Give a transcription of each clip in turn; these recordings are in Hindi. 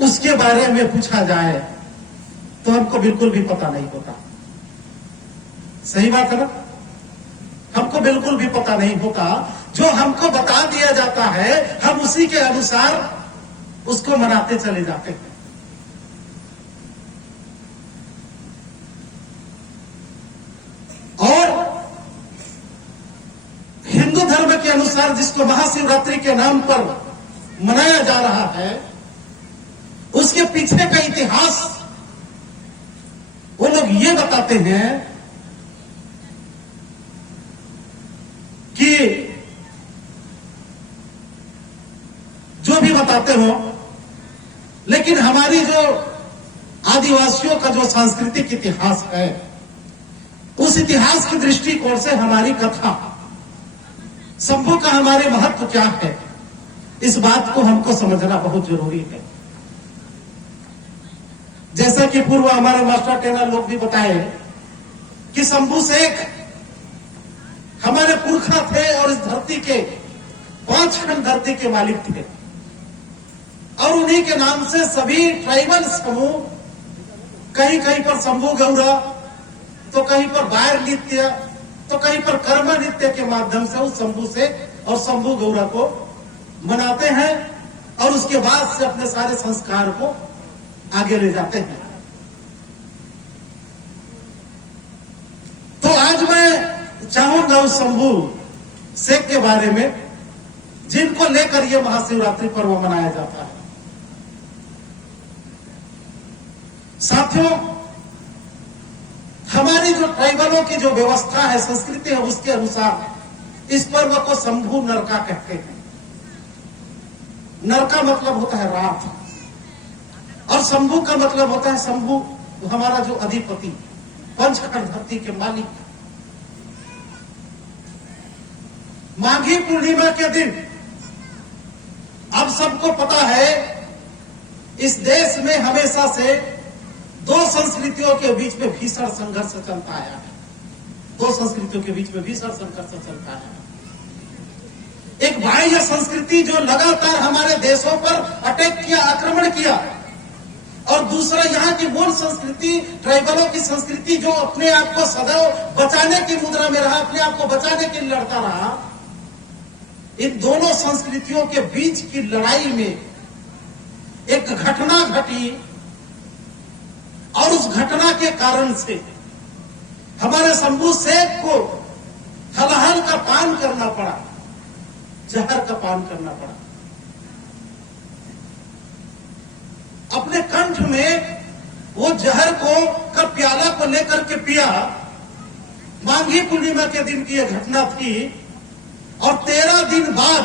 उसके बारे में पूछा जाए तो हमको बिल्कुल भी पता नहीं होता। सही बात है ना? हमको बिल्कुल भी पता नहीं होता। जो हमको बता दिया जाता है हम उसी के अनुसार उसको मनाते चले जाते हैं। और हिंदू धर्म के अनुसार जिसको महाशिवरात्रि के नाम पर मनाया जा रहा है, उसके पीछे का इतिहास वो लोग ये बताते हैं कि जो भी बताते हो, लेकिन हमारी जो आदिवासियों का जो सांस्कृतिक इतिहास है, उस इतिहास की दृष्टिकोण से हमारी कथा शंभू का हमारे महत्व क्या है, इस बात को हमको समझना बहुत जरूरी है। जैसा कि पूर्व हमारे मास्टर ट्रेनर लोग भी बताए कि शंभू शेख हमारे पुरखा थे और इस धरती के 5 खंड धरती के मालिक थे, और उन्हीं के नाम से सभी ट्राइबल समूह, कहीं कहीं पर शंभू गौरा, तो कहीं पर बायर नृत्य, तो कहीं पर कर्म नृत्य के माध्यम से उस शंभू शेख और शंभू गौरा को मनाते हैं और उसके बाद से अपने सारे संस्कार को आगे ले जाते हैं। तो आज मैं चाहूंगा उस शंभू शेख के बारे में जिनको लेकर यह महाशिवरात्रि पर्व मनाया जाता है। साथियों, हमारी जो ट्राइबलों की जो व्यवस्था है, संस्कृति है, उसके अनुसार इस पर्व को शंभू नरका कहते हैं। नरका मतलब होता है रात, और शंभू का मतलब होता है शंभू हमारा जो अधिपति, पंचखंड धरती के मालिक। माघी पूर्णिमा के दिन अब सबको पता है इस देश में हमेशा से 2 संस्कृतियों के बीच में भीषण संघर्ष चलता आया है। 2 संस्कृतियों के बीच में भीषण संघर्ष चलता है। एक बाह्य संस्कृति जो लगातार हमारे देशों पर अटैक किया, आक्रमण किया, और दूसरा यहाँ की मूल संस्कृति, ट्राइबलों की संस्कृति जो अपने आप को सदैव बचाने की मुद्रा में रहा, अपने आप को बचाने के लिए लड़ता रहा। इन दोनों संस्कृतियों के बीच की लड़ाई में एक घटना घटी, और उस घटना के कारण से हमारे शंभू शेख को हलाहल का पान करना पड़ा, जहर का पान करना पड़ा। अपने कंठ में वो जहर का प्याला को लेकर के पिया। माघी पूर्णिमा के दिन की यह घटना थी, और 13 दिन बाद,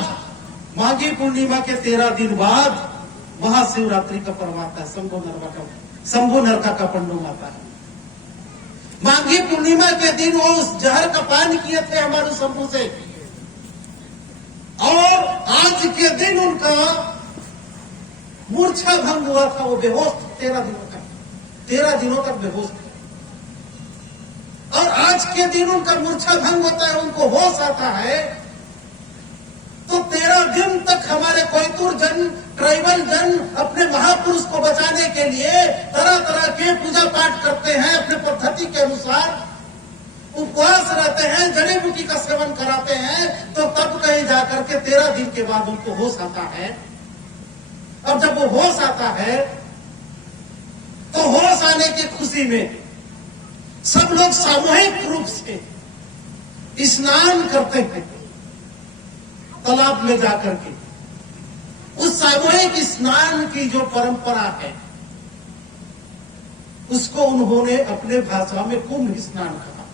माघी पूर्णिमा के 13 दिन बाद महाशिवरात्रि का पर्व आता है। शंभू नरका का पंडुम आता है। माघी पूर्णिमा के दिन वो उस जहर का पान किए थे हमारे शंभू से, और आज के दिन उनका मूर्छा भंग हुआ था। वो बेहोश थे 13 दिनों तक, 13 दिनों तक बेहोश थे। और आज के दिन उनका मूर्छा भंग होता है, उनको होश आता है। तो 13 दिन तक हमारे कोयतुर जन, ट्राइबल जन अपने महापुरुष को बचाने के लिए तरह तरह के पूजा पाठ करते हैं, अपने पद्धति के अनुसार उपवास रहते हैं, जड़ी बूटी का सेवन कराते हैं। तो तब कहीं जाकर के 13 दिन के बाद उनको होश आता है। अब जब वो होश आता है तो होश आने की खुशी में सब लोग सामूहिक रूप से स्नान करते हैं तालाब में जाकर के। उस सामूहिक स्नान की जो परंपरा है उसको उन्होंने अपने भाषा में कुंभ स्नान कहा।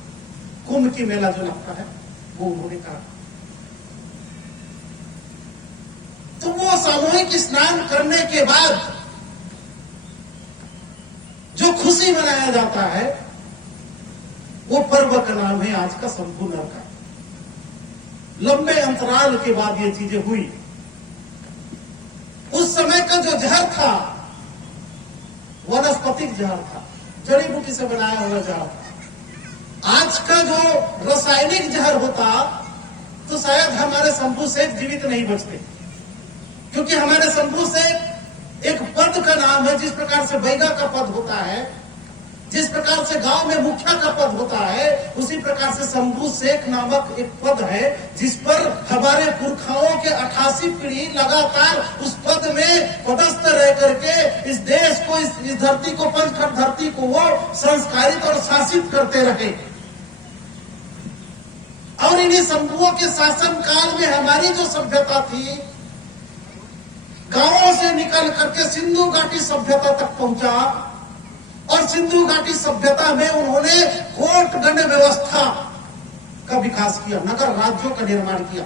कुंभ की मेला जो लगता है वो उन्होंने कहा। तो वो सामूहिक स्नान करने के बाद जो खुशी मनाया जाता है वो पर्व का नाम है आज का शंभू नरका। लंबे अंतराल के बाद ये चीजें हुई। उस समय का जो जहर था वनस्पतिक जहर था, जड़ी बूटी से बनाया हुआ जहर था। आज का जो रासायनिक जहर होता तो शायद हमारे शंभू शेख जीवित नहीं बचते, क्योंकि हमारे शंभू शेख एक पद का नाम है, जिस प्रकार से बैगा का पद होता है, जिस प्रकार से गांव में मुखिया का पद होता है, उसी प्रकार से शंभू शेख नामक एक पद है, जिस पर हमारे पुरखाओं के 88 पीढ़ी लगातार उस पद में पदस्थ रह करके इस देश को, इस धरती को, पंचखंड धरती को वो संस्कारित और शासित करते रहे। और इन्हीं शंभुओं के शासन काल में हमारी जो सभ्यता थी, गांवों से निकल करके सिंधु घाटी सभ्यता तक पहुंचा, और सिंधु घाटी सभ्यता में उन्होंने कोर्ट गण व्यवस्था का विकास किया, नगर राज्यों का निर्माण किया,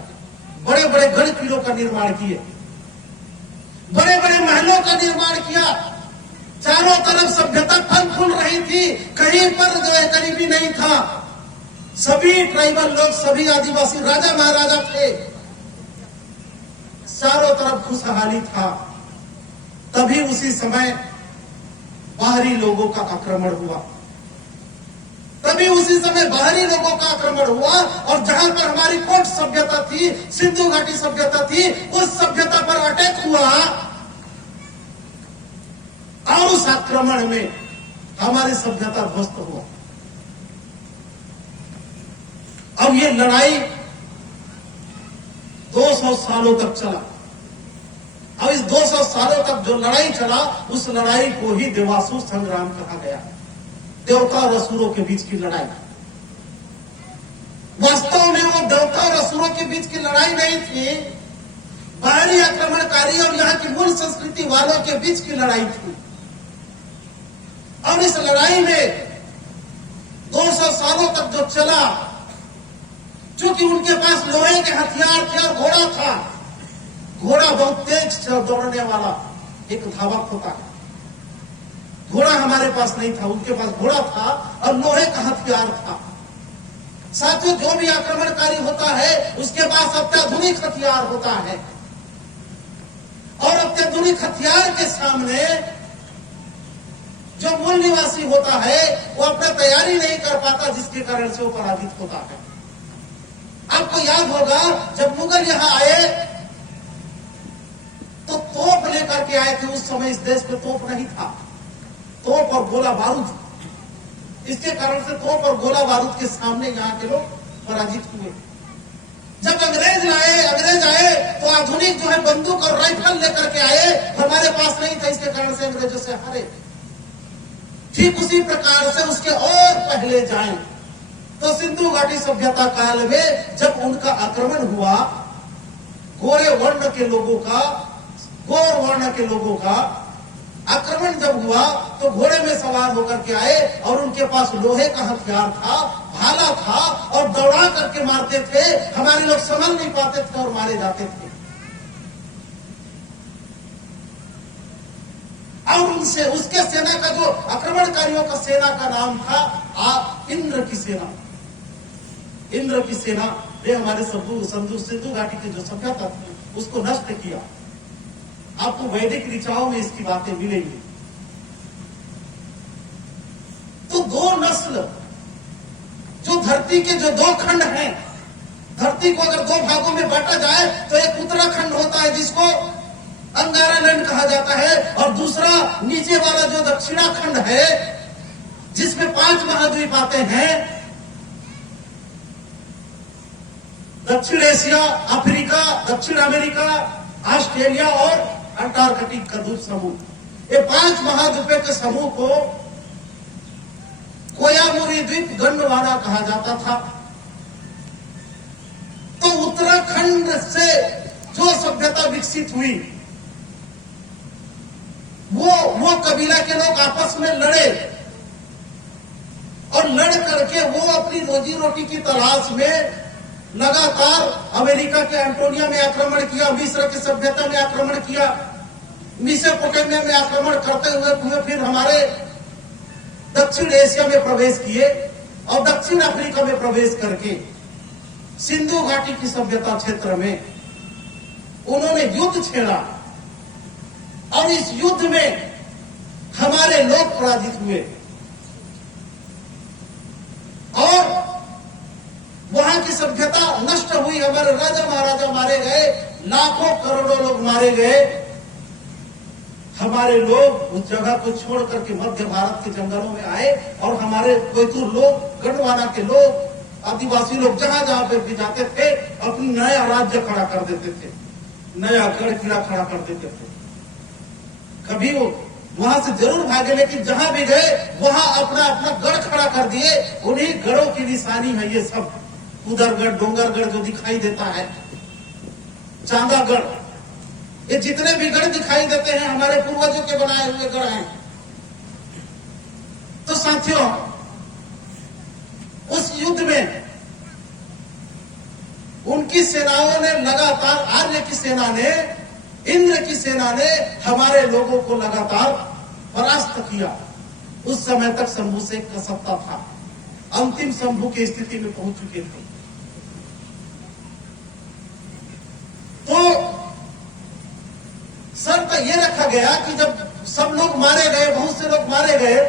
बड़े बड़े गढ़ किलों का निर्माण किए, बड़े बड़े महलों का निर्माण किया। चारों तरफ सभ्यता फल फूल रही थी, कहीं पर जो है गरीबी नहीं था। सभी ट्राइबल लोग, सभी आदिवासी राजा महाराजा थे, चारों तरफ खुशहाली था। तभी उसी समय बाहरी लोगों का आक्रमण हुआ, तभी उसी समय बाहरी लोगों का आक्रमण हुआ, और जहां पर हमारी कोट सभ्यता थी, सिंधु घाटी सभ्यता थी, उस सभ्यता पर अटैक हुआ, और उस आक्रमण में हमारी सभ्यता ध्वस्त हुआ। अब ये लड़ाई 200 सालों तक चला। अब इस 200 सालों तक जो लड़ाई चला, उस लड़ाई को ही देवासुर संग्राम कहा गया, देवता और असुरों के बीच की लड़ाई। वास्तव में वो देवता और असुरों के बीच की लड़ाई नहीं थी, बाहरी आक्रमणकारी और यहाँ की मूल संस्कृति वालों के बीच की लड़ाई थी। और इस लड़ाई में 200 सालों तक जो चला, चूंकि उनके पास लोहे के हथियार थे और घोड़ा था, घोड़ा बहुत तेज दौड़ने वाला एक धावक होता है, घोड़ा हमारे पास नहीं था, उनके पास घोड़ा था और लोहे का हथियार था। साथियों, जो भी आक्रमणकारी होता है उसके पास अत्याधुनिक हथियार होता है, और अत्याधुनिक हथियार के सामने जो मूल निवासी होता है वो अपना तैयारी नहीं कर पाता, जिसके कारण से वो पराजित होता है। आपको याद होगा जब मुगल यहां आए तो तोप लेकर के आए थे। उस समय इस देश में तोप नहीं था, तोप और गोला बारूद। इसके कारण से तोप और गोला बारूद के सामने यहाँ के लोग पराजित हुए। जब अंग्रेज आए तो आधुनिक जो है बंदूक और राइफल लेकर के आए, हमारे पास नहीं था, इसके कारण से अंग्रेजों से हारे। ठीक उसी प्रकार से उसके और पहले जाएं तो सिंधु घाटी सभ्यता काल में जब उनका आक्रमण हुआ, गोरे वर्ण के लोगों का, गौर वर्ण के लोगों का आक्रमण जब हुआ तो घोड़े में सवार होकर के आए, और उनके पास लोहे का हथियार था, भाला था, और दौड़ा करके मारते थे। हमारे लोग संभल नहीं पाते थे और मारे जाते थे। और उनसे उसके सेना का, जो आक्रमणकारियों का सेना का नाम था इंद्र की सेना। इंद्र की सेना ने हमारे सिंधु घाटी की जो सभ्यता थी उसको नष्ट किया। आपको वैदिक ऋचाओं में इसकी बातें मिलेंगी। तो दो नस्ल, जो धरती के जो दो खंड हैं, धरती को अगर दो भागों में बांटा जाए तो एक उत्तराखंड होता है जिसको अंगारालैंड कहा जाता है, और दूसरा नीचे वाला जो दक्षिणाखंड है जिसमें 5 महाद्वीप आते हैं, दक्षिण एशिया, अफ्रीका, दक्षिण अमेरिका, ऑस्ट्रेलिया और अंटार्कटिक का द्वीप समूह। ये 5 महाद्वीपों के समूह को कोयामुरी द्वीप गंडवाना कहा जाता था। तो उत्तराखंड से जो सभ्यता विकसित हुई, वो कबीला के लोग आपस में लड़े, और लड़ करके वो अपनी रोजी रोटी की तलाश में लगातार अमेरिका के एंटोनिया में आक्रमण किया, मिस्र की सभ्यता में आक्रमण किया, मेसोपोटामिया में आक्रमण करते हुए फिर हमारे दक्षिण एशिया में प्रवेश किए, और दक्षिण अफ्रीका में प्रवेश करके सिंधु घाटी की सभ्यता क्षेत्र में उन्होंने युद्ध छेड़ा, और इस युद्ध में हमारे लोग पराजित हुए, और वहां की सभ्यता नष्ट हुई। हमारे राजा महाराजा मारे गए, लाखों करोड़ों लोग मारे गए, हमारे लोग उस जगह को छोड़ करके मध्य भारत के जंगलों में आए और हमारे कोयतुर लोग, गढ़वाना के लोग, आदिवासी लोग जहां जहां पे भी जाते थे अपनी नया राज्य खड़ा कर देते थे, नया गढ़ किला खड़ा कर देते थे। कभी वो वहां से जरूर भागे, लेकिन जहां भी गए वहां अपना अपना गढ़ खड़ा कर दिए। उन्हीं गढ़ों की निशानी है ये सब, उदरगढ़, डोंगरगढ़ जो दिखाई देता है, चांदागढ़, ये जितने भी गढ़ दिखाई देते हैं हमारे पूर्वजों के बनाए हुए गढ़ हैं। तो साथियों, उस युद्ध में उनकी सेनाओं ने लगातार, आर्य की सेना ने, इंद्र की सेना ने हमारे लोगों को लगातार परास्त किया। उस समय तक शंभू शेख का सत्ता था, अंतिम शंभू की स्थिति में पहुंच चुके थे। तो शर्त यह रखा गया कि जब सब लोग मारे गए, बहुत से लोग मारे गए,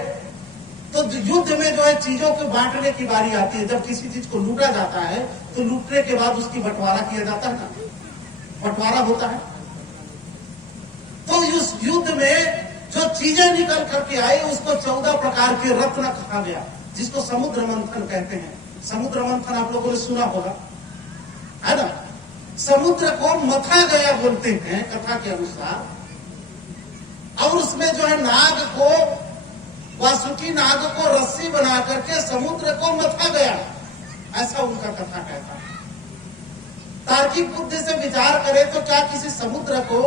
तो युद्ध में जो है चीजों को बांटने की बारी आती है। जब किसी चीज को लूटा जाता है तो लूटने के बाद उसकी बंटवारा किया जाता है ना, बंटवारा होता है। तो उस युद्ध में जो चीजें निकल करके आई उसको 14 प्रकार के रत्न कहा गया, जिसको समुद्र मंथन कहते हैं। समुद्र मंथन आप लोगों ने सुना होगा, है ना। समुद्र को मथा गया बोलते हैं कथा के अनुसार, और उसमें जो है नाग को, वासुकी नाग को रस्सी बना करके समुद्र को मथा गया, ऐसा उनका कथा कहता है। तार्किक बुद्धि से विचार करें तो क्या किसी समुद्र को,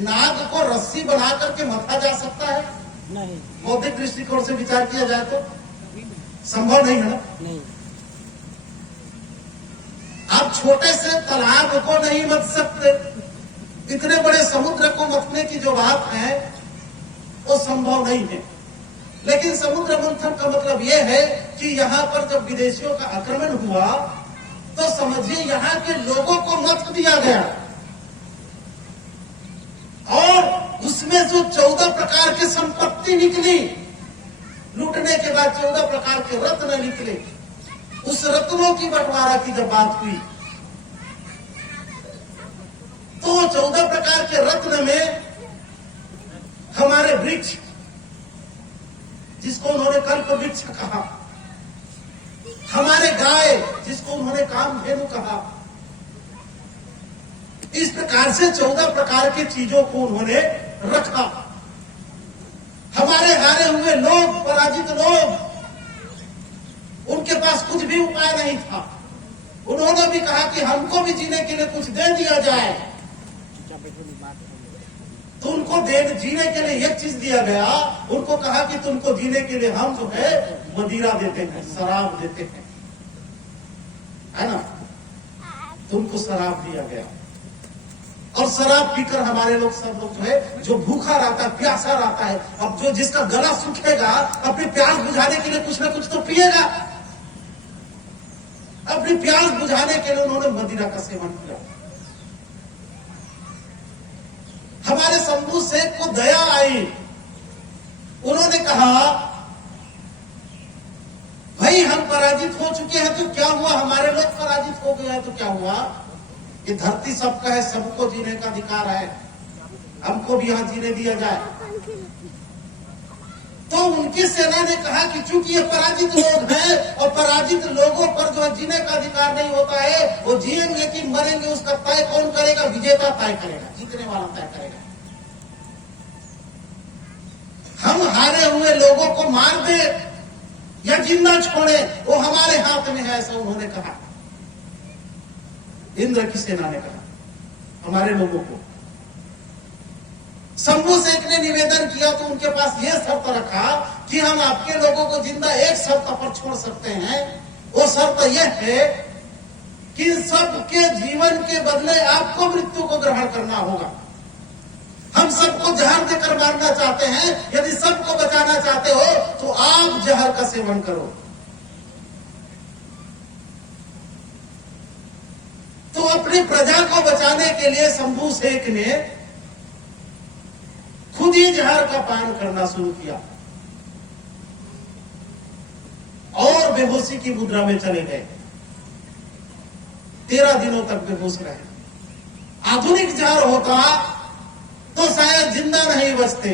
नाग को रस्सी बना करके मथा जा सकता है? नहीं। बौद्धिक दृष्टिकोण से विचार किया जाए तो संभव नहीं है ना। नहीं। आप छोटे से तालाब को नहीं मथ सकते, इतने बड़े समुद्र को मथने की जो बात है वो संभव नहीं है। लेकिन समुद्र मंथन का मतलब यह है कि यहाँ पर जब विदेशियों का आक्रमण हुआ तो समझिए यहाँ के लोगों को मथ दिया गया, और उसमें जो 14 प्रकार की संपत्ति निकली, लूटने के बाद 14 प्रकार के रत्न निकले, उस रत्नों की बंटवारा की जब बात हुई तो 14 प्रकार के रत्न में हमारे वृक्ष, जिसको उन्होंने कल्प वृक्ष कहा, हमारे गाय, जिसको उन्होंने कामधेनु कहा, इस प्रकार से 14 प्रकार की चीजों को उन्होंने रखा। हमारे हारे हुए लोग, पराजित लोग, उनके पास कुछ भी उपाय नहीं था। उन्होंने भी कहा कि हमको भी जीने के लिए कुछ दे दिया जाए, तो उनको जीने के लिए एक चीज दिया गया। उनको कहा कि तुमको जीने के लिए हम जो है मदिरा देते हैं, शराब देते हैं, है ना। तुमको शराब दिया गया, और शराब पीकर हमारे लोग, सब लोग जो है, जो भूखा रहता है, प्यासा रहता है, अब जो जिसका गला सूखेगा अपनी प्यास बुझाने के लिए कुछ ना कुछ तो पिएगा। अपनी प्यास बुझाने के लिए उन्होंने मदिरा का सेवन किया। हमारे शंभू शेख को दया आई, उन्होंने कहा भाई हम पराजित हो चुके हैं तो क्या हुआ, हमारे लोग पराजित हो गए हैं तो क्या हुआ, ये धरती सबका है, सबको जीने का अधिकार है, हमको भी यहां जीने दिया जाए। तो उनकी सेना ने कहा कि चूंकि ये पराजित लोग हैं और पराजित लोगों पर जो जीने का अधिकार नहीं होता है, वो जिएंगे कि मरेंगे उसका तय कौन करेगा? विजेता तय करेगा, जीतने वाला तय करेगा। हम हारे हुए लोगों को मार दे या जिंदा छोड़े, वो हमारे हाथ में है, ऐसा उन्होंने कहा। इंद्र की सेना ने कहा हमारे लोगों को। शंभू शेख ने निवेदन किया तो उनके पास यह शर्त रखा कि हम आपके लोगों को जिंदा एक शर्त पर छोड़ सकते हैं। वो शर्त यह है कि सबके जीवन के बदले आपको मृत्यु को ग्रहण करना होगा। हम सबको जहर देकर मारना चाहते हैं, यदि सबको बचाना चाहते हो तो आप जहर का सेवन करो। तो अपनी प्रजा को बचाने के लिए शंभू शेख ने खुद ही जहर का पान करना शुरू किया और बेहोशी की मुद्रा में चले गए। 13 दिनों तक बेहोश रहे। आधुनिक जहर होता तो शायद जिंदा नहीं बचते।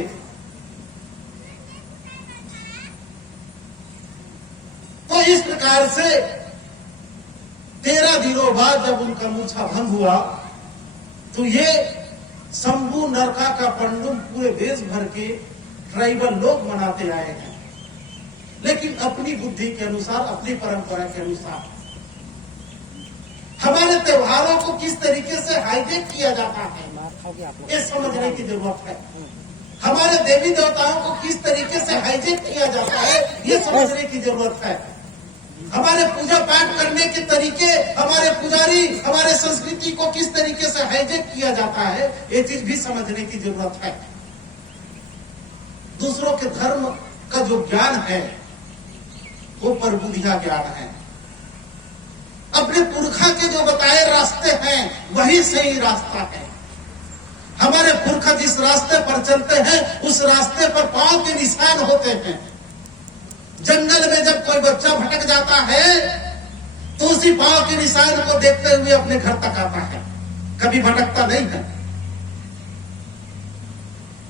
तो इस प्रकार से 13 दिनों बाद जब उनका मूर्छा भंग हुआ तो ये शंभू नरका का पंडुम पूरे देश भर के ट्राइबल लोग मनाते आए हैं, लेकिन अपनी बुद्धि के अनुसार, अपनी परंपरा के अनुसार। हमारे त्योहारों को किस तरीके से हाईजेक किया जाता है ये समझने की जरूरत है। हमारे देवी देवताओं को किस तरीके से हाईजेक किया जाता है ये समझने की जरूरत है। हमारे पूजा पाठ करने के तरीके, हमारे पुजारी, हमारे संस्कृति को किस तरीके से हाईजेक किया जाता है ये चीज भी समझने की जरूरत है। दूसरों के धर्म का जो ज्ञान है वो परबुद्धिया ज्ञान है। अपने पुरखा के जो बताए रास्ते हैं वही सही रास्ता है। हमारे पुरखा जिस रास्ते पर चलते हैं उस रास्ते पर पांव के निशान होते हैं। जंगल में जब कोई बच्चा भटक जाता है तो उसी पांव के निशान को देखते हुए अपने घर तक आता है, कभी भटकता नहीं है।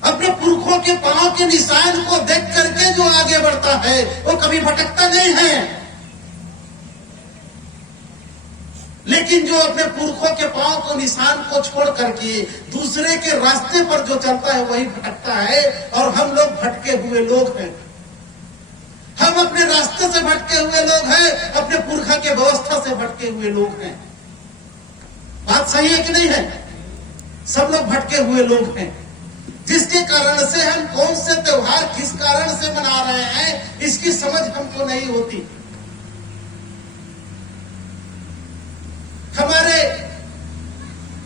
अपने पुरखों के पांव के निशान को देख करके जो आगे बढ़ता है वो कभी भटकता नहीं है। लेकिन जो अपने पुरखों के पांव को निशान को छोड़ करके दूसरे के रास्ते पर जो चलता है वही भटकता है। और हम लोग भटके हुए लोग हैं, हम अपने रास्ते से भटके हुए लोग हैं, अपने पुरखा के व्यवस्था से भटके हुए लोग हैं। बात सही है कि नहीं है? सब लोग भटके हुए लोग हैं, जिसके कारण से हम कौन से त्योहार किस कारण से मना रहे हैं इसकी समझ हमको नहीं होती। हमारे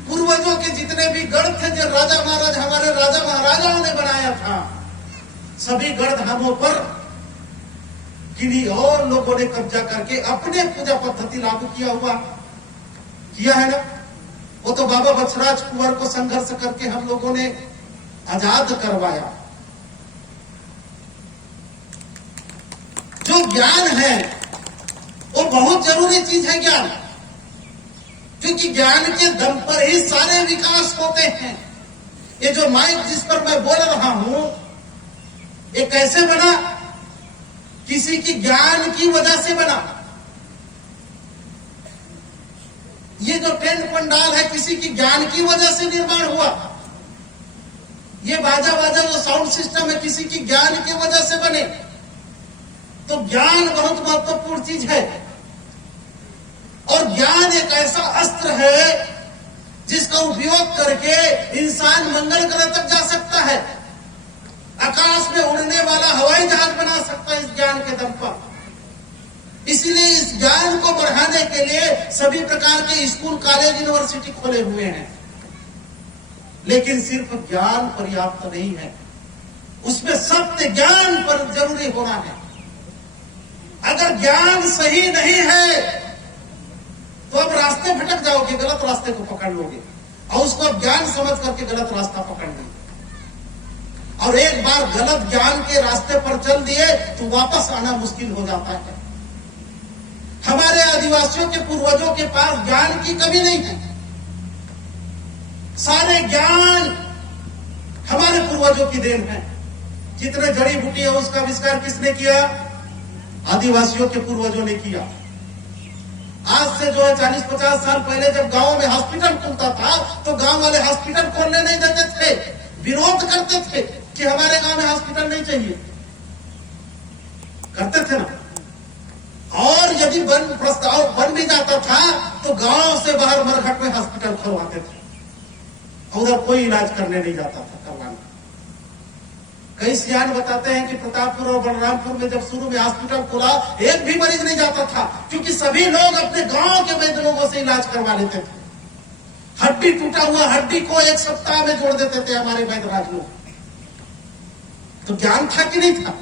पूर्वजों के जितने भी गढ़ थे जो राजा महाराज, हमारे राजा महाराजाओं ने बनाया था, सभी गढ़ धामों पर किन्हीं और लोगों ने कब्जा करके अपने पूजा पद्धति लागू किया है ना। वो तो बाबा बछराज कुंवर को संघर्ष करके हम लोगों ने आजाद करवाया। जो ज्ञान है वो बहुत जरूरी चीज है ज्ञान, क्योंकि ज्ञान के दम पर ही सारे विकास होते हैं। ये जो माइक जिस पर मैं बोल रहा हूं ये कैसे बना? किसी की ज्ञान की वजह से बना। ये जो टेंट पंडाल है किसी की ज्ञान की वजह से निर्माण हुआ। ये बाजा जो साउंड सिस्टम है किसी की ज्ञान की वजह से बने। तो ज्ञान बहुत महत्वपूर्ण चीज है और ज्ञान एक ऐसा अस्त्र है जिसका उपयोग करके इंसान मंगल ग्रह तक जा सकता है, आकाश में उड़ने वाला हवाई जहाज बना सकता है इस ज्ञान के दम पर। इसीलिए इस ज्ञान को बढ़ाने के लिए सभी प्रकार के स्कूल, कॉलेज, यूनिवर्सिटी खोले हुए हैं। लेकिन सिर्फ ज्ञान पर्याप्त नहीं है, उसमें सत्य ज्ञान पर जरूरी होना है। अगर ज्ञान सही नहीं है तो अब रास्ते भटक जाओगे, गलत रास्ते को पकड़ लोगे और उसको अब ज्ञान समझ करके गलत रास्ता पकड़ लोगे। और एक बार गलत ज्ञान के रास्ते पर चल दिए तो वापस आना मुश्किल हो जाता है। हमारे आदिवासियों के पूर्वजों के पास ज्ञान की कमी नहीं है। सारे ज्ञान हमारे पूर्वजों की देन है। जितने जड़ी बूटी है उसका आविष्कार किसने किया? आदिवासियों के पूर्वजों ने किया। आज से जो है 40-50 साल पहले जब गांव में हॉस्पिटल खुलता था तो गांव वाले हॉस्पिटल खोलने नहीं देते थे, विरोध करते थे कि हमारे गांव में हॉस्पिटल नहीं चाहिए, करते थे ना। और यदि प्रस्ताव बन भी जाता था तो गांव से बाहर मरघट में हॉस्पिटल खुलवाते थे, उधर कोई इलाज करने नहीं जाता था करवाने। कई सियान बताते हैं कि प्रतापपुर और बलरामपुर में जब शुरू में हॉस्पिटल खुला एक भी मरीज नहीं जाता था, क्योंकि सभी लोग अपने गांव के वैद्य लोगों से इलाज करवा लेते थे। हड्डी टूटा हुआ हड्डी को एक सप्ताह में जोड़ देते थे हमारे वैद्यराज लोग। तो ज्ञान था कि नहीं था?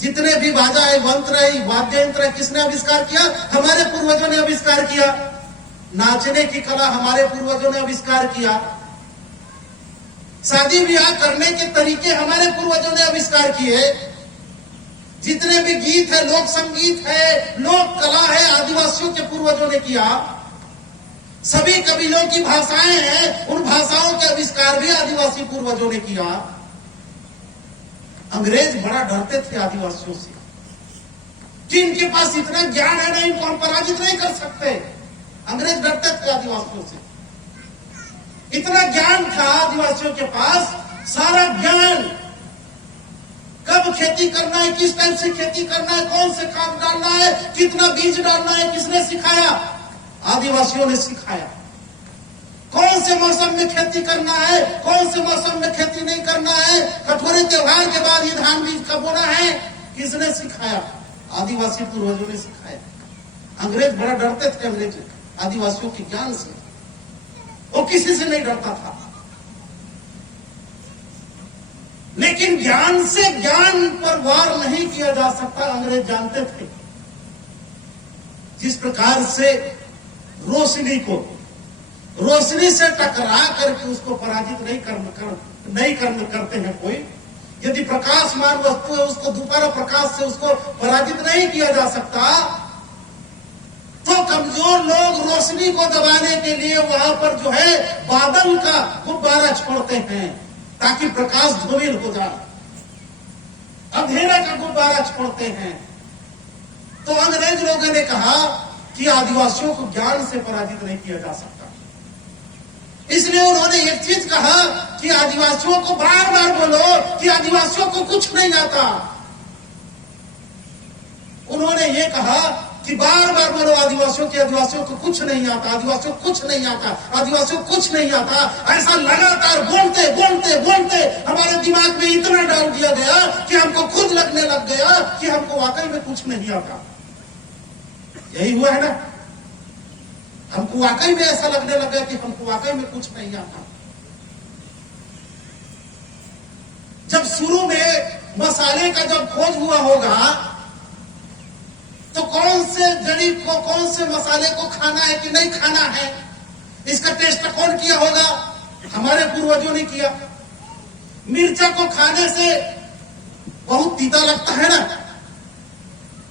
जितने भी बाजा है, मंत्र है, वाद्य यंत्र है, किसने आविष्कार किया? हमारे पूर्वजों ने आविष्कार किया। नाचने की कला हमारे पूर्वजों ने आविष्कार किया। शादी ब्याह करने के तरीके हमारे पूर्वजों ने आविष्कार किए। जितने भी गीत है, लोक संगीत है, लोक कला है, आदिवासियों के पूर्वजों ने किया। सभी कबीलों की भाषाएं हैं, उन भाषाओं के आविष्कार भी आदिवासी पूर्वजों ने किया। अंग्रेज बड़ा डरते थे आदिवासियों से कि इनके पास इतना ज्ञान है, नहीं इनको हम पराजित नहीं कर सकते। अंग्रेज डरते थे आदिवासियों से, इतना ज्ञान था आदिवासियों के पास, सारा ज्ञान, कब खेती करना है, किस टाइम से खेती करना है, कौन से खाद डालना है, कितना बीज डालना है, किसने सिखाया? आदिवासियों ने सिखाया। कौन से मौसम में खेती करना है, कौन से मौसम में खेती नहीं करना है, कठोरे त्योहार के बाद ये धान बीज कब बोना है, किसने सिखाया? आदिवासी पूर्वजों ने सिखाया। अंग्रेज बड़ा डरते थे अंग्रेज आदिवासियों के ज्ञान से, वो किसी से नहीं डरता था। लेकिन ज्ञान से ज्ञान पर वार नहीं किया जा सकता, अंग्रेज जानते थे। जिस प्रकार से रोशनी को रोशनी से टकरा करके उसको पराजित नहीं करते हैं कोई, यदि प्रकाशमान वस्तु है उसको दोबारा प्रकाश से उसको पराजित नहीं किया जा सकता, तो कमजोर लोग रोशनी को दबाने के लिए वहां पर जो है बादल का गुब्बारा छोड़ते हैं ताकि प्रकाश धूमिल हो जाए, अंधेरा का गुब्बारा छोड़ते हैं। तो अंग्रेज लोगों ने कहा कि आदिवासियों को ज्ञान से पराजित नहीं किया जा सकता, इसलिए उन्होंने एक चीज कहा कि आदिवासियों को बार बार बोलो कि आदिवासियों को कुछ नहीं आता। उन्होंने ये कहा कि बार बार बोलो आदिवासियों को कुछ नहीं आता, आदिवासियों को कुछ नहीं आता, आदिवासियों को कुछ नहीं आता। ऐसा लगातार बोलते बोलते बोलते हमारे दिमाग में इतना डाल दिया गया कि हमको खुद लगने लग गया कि हमको वाकई में कुछ नहीं आता। यही हुआ है ना, हमको वाकई में ऐसा लगने लगा कि हमको वाकई में कुछ नहीं आता। जब शुरू में मसाले का जब खोज हुआ होगा तो कौन से जड़ी को, कौन से मसाले को खाना है कि नहीं खाना है, इसका टेस्ट कौन किया होगा? हमारे पूर्वजों ने किया। मिर्चा को खाने से बहुत तीता लगता है ना,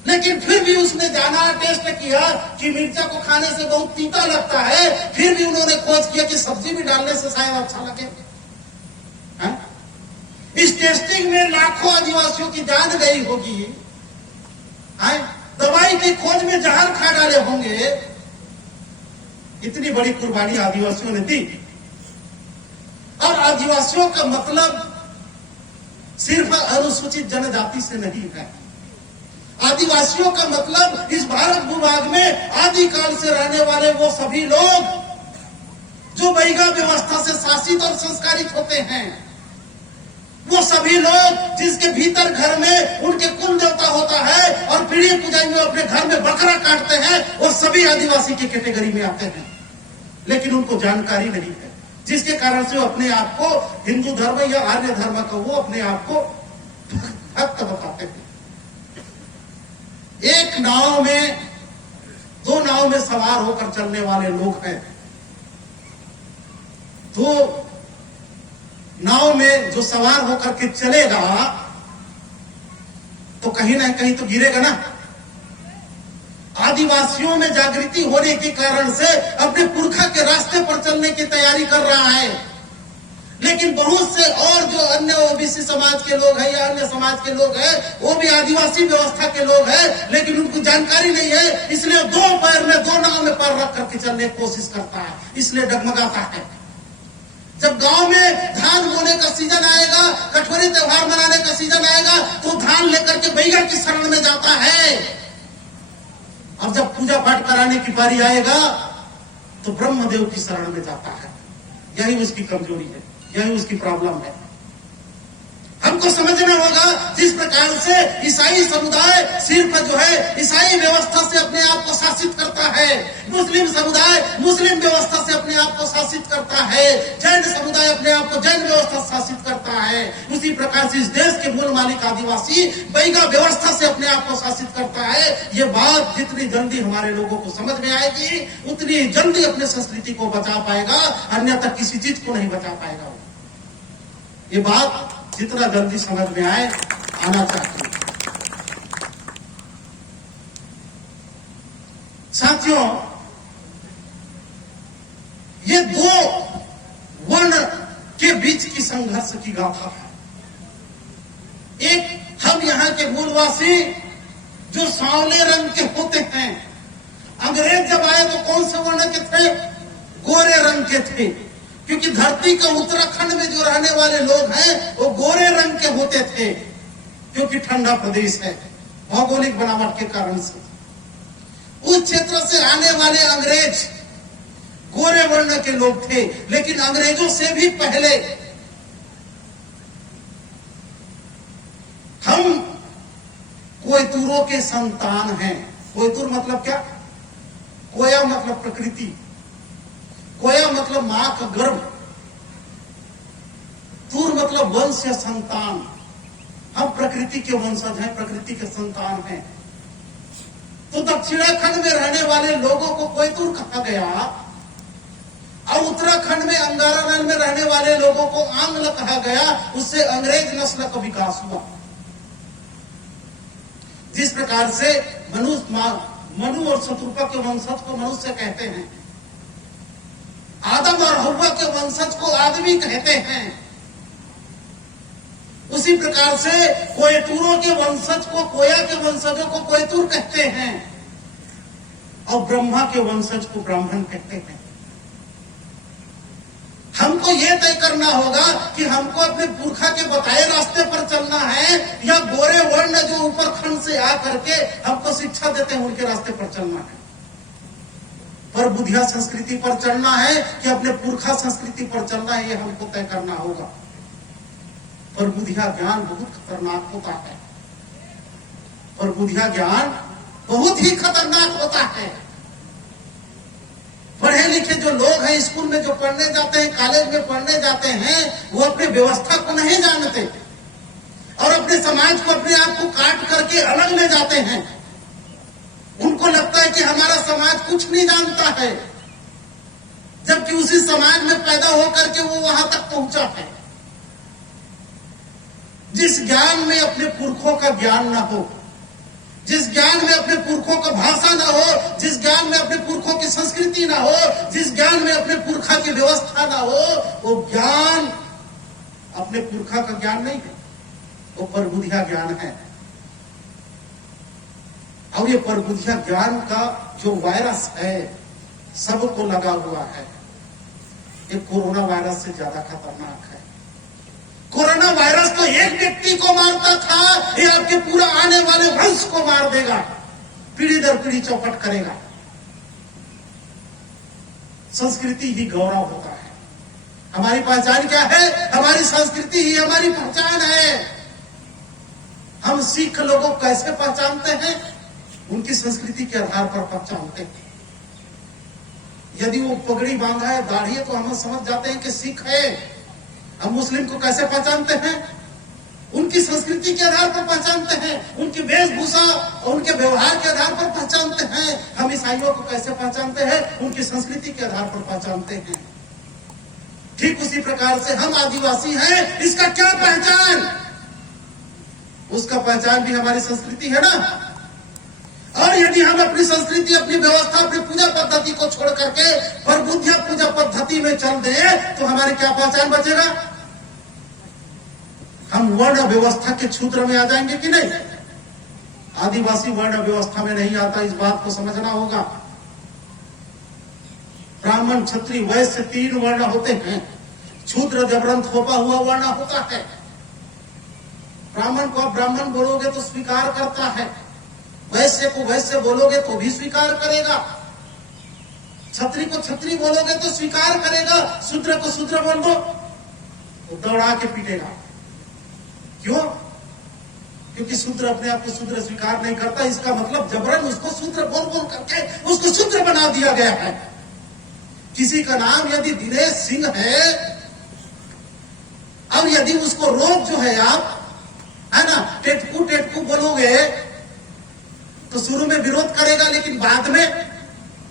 लेकिन फिर भी उसने जाना, टेस्ट किया कि मिर्चा को खाने से बहुत तीता लगता है, फिर भी उन्होंने खोज किया कि सब्जी भी डालने से शायद अच्छा लगे। इस टेस्टिंग में लाखों आदिवासियों की जान गई होगी। दवाई की खोज में जहर खा डाले होंगे। इतनी बड़ी कुर्बानी आदिवासियों ने दी। और आदिवासियों का मतलब सिर्फ अनुसूचित जनजाति से नहीं है। आदिवासियों का मतलब इस भारत भूभाग में आदिकाल से रहने वाले वो सभी लोग जो बैगा व्यवस्था से शासित और संस्कारित होते हैं, वो सभी लोग जिसके भीतर घर में उनके कुल देवता होता है और पीढ़ी पूजाई में अपने घर में बकरा काटते हैं, वो सभी आदिवासी की कैटेगरी में आते हैं। लेकिन उनको जानकारी नहीं है, जिसके कारण से वो अपने आप को हिंदू धर्म या आर्य धर्म का वो अपने आप को भक्त बताते हैं। एक नाव में, दो नाव में सवार होकर चलने वाले लोग हैं, तो नाव में जो सवार होकर के चलेगा तो कहीं ना कहीं तो गिरेगा ना। आदिवासियों में जागृति होने के कारण से अपने पुरखा के रास्ते पर चलने की तैयारी कर रहा है। लेकिन बहुत से और जो अन्य ओबीसी समाज के लोग हैं या अन्य समाज के लोग हैं, वो भी आदिवासी व्यवस्था के लोग हैं, लेकिन उनको जानकारी नहीं है, इसलिए दो पैर में, दो नाव में पैर रख करके चलने की कोशिश करता है, इसलिए डगमगाता है। जब गांव में धान बोने का सीजन आएगा, कठोरी त्योहार मनाने का सीजन आएगा, तो धान लेकर के बैगा की शरण में जाता है। और जब पूजा पाठ कराने की बारी आएगा तो ब्रह्मदेव की शरण में जाता है। यही उसकी कमजोरी है, यही उसकी प्रॉब्लम है। हमको समझना होगा जिस प्रकार से ईसाई समुदाय सिर्फ जो है ईसाई व्यवस्था से अपने आप को शासित करता है, मुस्लिम समुदाय मुस्लिम व्यवस्था से अपने आप को शासित करता है, जैन समुदाय अपने आप को जैन व्यवस्था से शासित करता है, उसी प्रकार से इस देश के मूल मालिक आदिवासी बैगा व्यवस्था से अपने आप को शासित करता है। ये बात जितनी जल्दी हमारे लोगों को समझ में आएगी, उतनी जल्दी अपने संस्कृति को बचा पाएगा, अन्यथा किसी चीज को नहीं बचा पाएगा। ये बात जितना जल्दी समझ में आए, आना चाहिए। साथियों, संघर्ष की गाथा है। एक हम यहाँ के मूलवासी जो सांवले रंग के होते हैं, अंग्रेज जब आए तो कौन से वर्ण के थे? गोरे रंग के थे, क्योंकि धरती का उत्तराखंड में जो रहने वाले लोग हैं वो गोरे रंग के होते थे, क्योंकि ठंडा प्रदेश है भौगोलिक बनावट के कारण से। उस क्षेत्र से आने वाले अंग्रेज गोरे वर्ण के लोग थे, लेकिन अंग्रेजों से भी पहले हम कोयतुरों के संतान हैं। कोयतुर मतलब क्या? कोया मतलब प्रकृति, कोया मतलब मां का गर्भ, तुर मतलब वंश या संतान। हम प्रकृति के वंशज हैं, प्रकृति के संतान हैं। तो दक्षिणाखंड में रहने वाले लोगों को कोयतुर कहा गया और उत्तराखंड में अंगारानल में रहने वाले लोगों को आंग्ल कहा गया। उससे अंग्रेज नस्ल का विकास हुआ। जिस प्रकार से मनु और शत्रुपा के वंशज को मनुष्य कहते हैं, आदम और हव्वा के वंशज को आदमी कहते हैं, उसी प्रकार से कोयतुरों के वंशज को, कोया के वंशजों को कोयतुर कहते हैं और ब्रह्मा के वंशज को ब्राह्मण कहते हैं। हमको यह तय करना होगा कि हमको अपने पुरखा के बताए रास्ते पर चलना है या गोरे वर्ण जो ऊपर खंड से आकर के हमको शिक्षा देते हैं उनके रास्ते पर चलना है। पर बुद्धिया संस्कृति पर चलना है कि अपने पुरखा संस्कृति पर चलना है, यह हमको तय करना होगा। पर बुद्धिया ज्ञान बहुत खतरनाक होता है, पर बुद्धिया ज्ञान बहुत ही खतरनाक होता है। पढ़े लिखे जो लोग हैं, स्कूल में जो पढ़ने जाते हैं, कॉलेज में पढ़ने जाते हैं, वो अपने व्यवस्था को नहीं जानते और अपने समाज को, अपने आप को काट करके अलग ले जाते हैं। उनको लगता है कि हमारा समाज कुछ नहीं जानता है, जबकि उसी समाज में पैदा होकर के वो वहां तक पहुंचा है। जिस ज्ञान में अपने पुरखों का ज्ञान ना हो, जिस ज्ञान में अपने पुरखों का भाषा ना हो, जिस ज्ञान में अपने पुरखों की संस्कृति ना हो, जिस ज्ञान में अपने पुरखा की व्यवस्था ना हो, वो ज्ञान अपने पुरखा का ज्ञान नहीं है, वो परबुद्धिया ज्ञान है। और ये परबुद्धिया ज्ञान का जो वायरस है सबको लगा हुआ है। ये कोरोना वायरस से ज्यादा खतरनाक है। कोरोना वायरस तो एक व्यक्ति को मारता था, ये आपके पूरा आने वाले वंश को मार देगा, पीढ़ी दर पीढ़ी चौपट करेगा। संस्कृति ही गौरव होता है। हमारी पहचान क्या है? हमारी संस्कृति ही हमारी पहचान है। हम सिख लोगों को कैसे पहचानते हैं? उनकी संस्कृति के आधार पर पहचानते हैं। यदि वो पगड़ी बांधा है, दाढ़ी है, तो हम समझ जाते हैं कि सिख है। हम मुस्लिम को कैसे पहचानते हैं? उनकी संस्कृति के आधार पर पहचानते हैं, उनकी वेशभूषा और उनके व्यवहार के आधार पर पहचानते हैं। हम ईसाइयों को कैसे पहचानते हैं? उनकी संस्कृति के आधार पर पहचानते हैं। ठीक उसी प्रकार से हम आदिवासी हैं, इसका क्या पहचान? उसका पहचान भी हमारी संस्कृति है ना। और यदि हम अपनी संस्कृति, अपनी व्यवस्था, अपनी पूजा पद्धति को छोड़ करके परबुद्धिया पूजा पद्धति में चल दें तो हमारी क्या पहचान बचेगा? हम वर्ण व्यवस्था के क्षेत्र में आ जाएंगे कि नहीं? आदिवासी वर्ण व्यवस्था में नहीं आता, इस बात को समझना होगा। ब्राह्मण, क्षत्रिय, वैश्य 3 वर्ण होते हैं। शूद्र जबरन थोपा हुआ वर्ण होता है। ब्राह्मण को आप ब्राह्मण बोलोगे तो स्वीकार करता है, वैश्य को वैश्य बोलोगे तो भी स्वीकार करेगा, क्षत्रिय को क्षत्रिय बोलोगे तो स्वीकार करेगा, शूद्र को शूद्र बोल दो तो दौड़ा के पीटेगा। क्यों? क्योंकि शूद्र अपने आप को शूद्र स्वीकार नहीं करता। इसका मतलब जबरन उसको शूद्र बोल बोल करके उसको शूद्र बना दिया गया है। किसी का नाम यदि दिनेश सिंह है और यदि उसको रोज जो है आप, है ना, टेटकू टेटकू बोलोगे तो शुरू में विरोध करेगा, लेकिन बाद में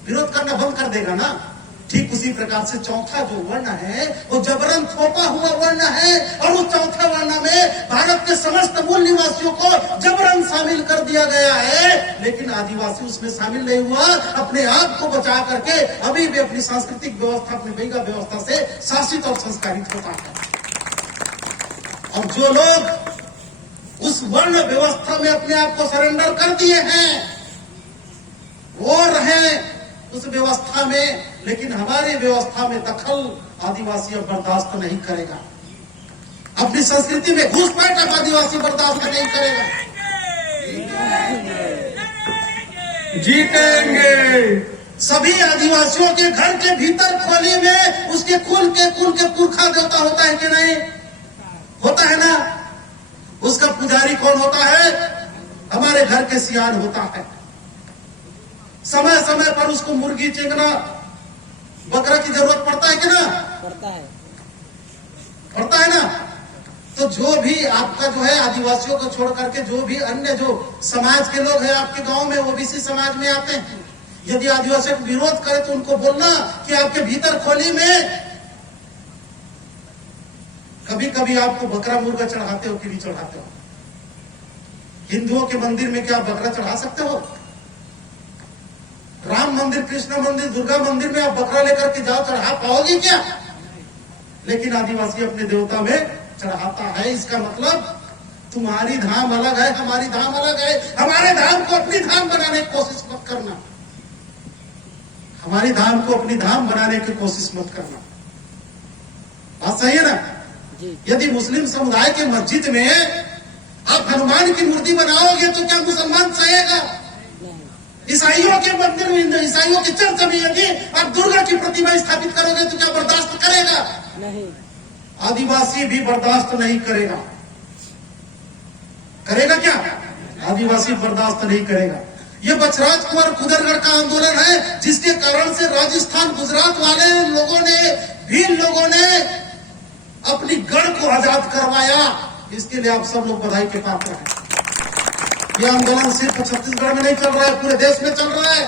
विरोध करना बंद कर देगा ना। ठीक उसी प्रकार से चौथा जो वर्ण है वो जबरन थोपा हुआ वर्ण है और उस चौथे वर्ण में भारत के समस्त मूल निवासियों को जबरन शामिल कर दिया गया है। लेकिन आदिवासी उसमें शामिल नहीं हुआ, अपने आप को बचा करके अभी भी अपनी सांस्कृतिक व्यवस्था, अपनी वैज्ञानिक व्यवस्था से शासित और संस्कारित होता है। और जो लोग उस वर्ण व्यवस्था में अपने आप को सरेंडर कर दिए हैं वो रहे उस व्यवस्था में, लेकिन हमारी व्यवस्था में दखल आदिवासी अब बर्दाश्त नहीं करेगा। अपनी संस्कृति में घुसपैठ अब आदिवासी बर्दाश्त नहीं करेगा। जीतेंगे। सभी आदिवासियों के घर के भीतर खोली में उसके कुल के पुरखा देवता होता है कि नहीं? होता है ना। उसका पुजारी कौन होता है? हमारे घर के सियान होता है। समय समय पर उसको मुर्गी चिंगना बकरा की जरूरत पड़ता है कि ना? पड़ता है ना। तो जो भी आपका जो है आदिवासियों को छोड़ करके जो भी अन्य जो समाज के लोग हैं आपके गांव में, ओबीसी समाज में आते हैं, यदि आदिवासियों को विरोध करे तो उनको बोलना कि आपके भीतर खोली में कभी कभी आपको बकरा मुर्गा चढ़ाते हो कि नहीं चढ़ाते हो? हिंदुओं के मंदिर में क्या बकरा चढ़ा सकते हो? राम मंदिर, कृष्ण मंदिर, दुर्गा मंदिर में आप बकरा लेकर के जाओ, चढ़ा पाओगे क्या? लेकिन आदिवासी अपने देवता में चढ़ाता है। इसका मतलब तुम्हारी धाम अलग है, हमारी धाम अलग है। हमारे धाम को अपनी धाम बनाने की कोशिश मत करना। हमारी धाम को अपनी धाम बनाने की कोशिश मत करना। बात सही है ना? यदि मुस्लिम समुदाय के मस्जिद में आप हनुमान की मूर्ति बनाओगे तो क्या मुसलमान सहेगा? ईसाइयों के मंदिर में, ईसाइयों के चर्च में यदि आप दुर्गा की प्रतिमा स्थापित करोगे तो क्या बर्दाश्त करेगा? नहीं। आदिवासी भी बर्दाश्त नहीं करेगा। करेगा क्या? आदिवासी बर्दाश्त नहीं करेगा। ये बछराज कुंवर कुदरगढ़ का आंदोलन है जिसके कारण से राजस्थान, गुजरात वाले लोगों ने, भील लोगों ने अपनी गढ़ को आजाद करवाया। इसके लिए आप सब लोग बधाई के पात्र हैं। ये आंदोलन सिर्फ छत्तीसगढ़ में नहीं चल रहा है, पूरे देश में चल रहा है।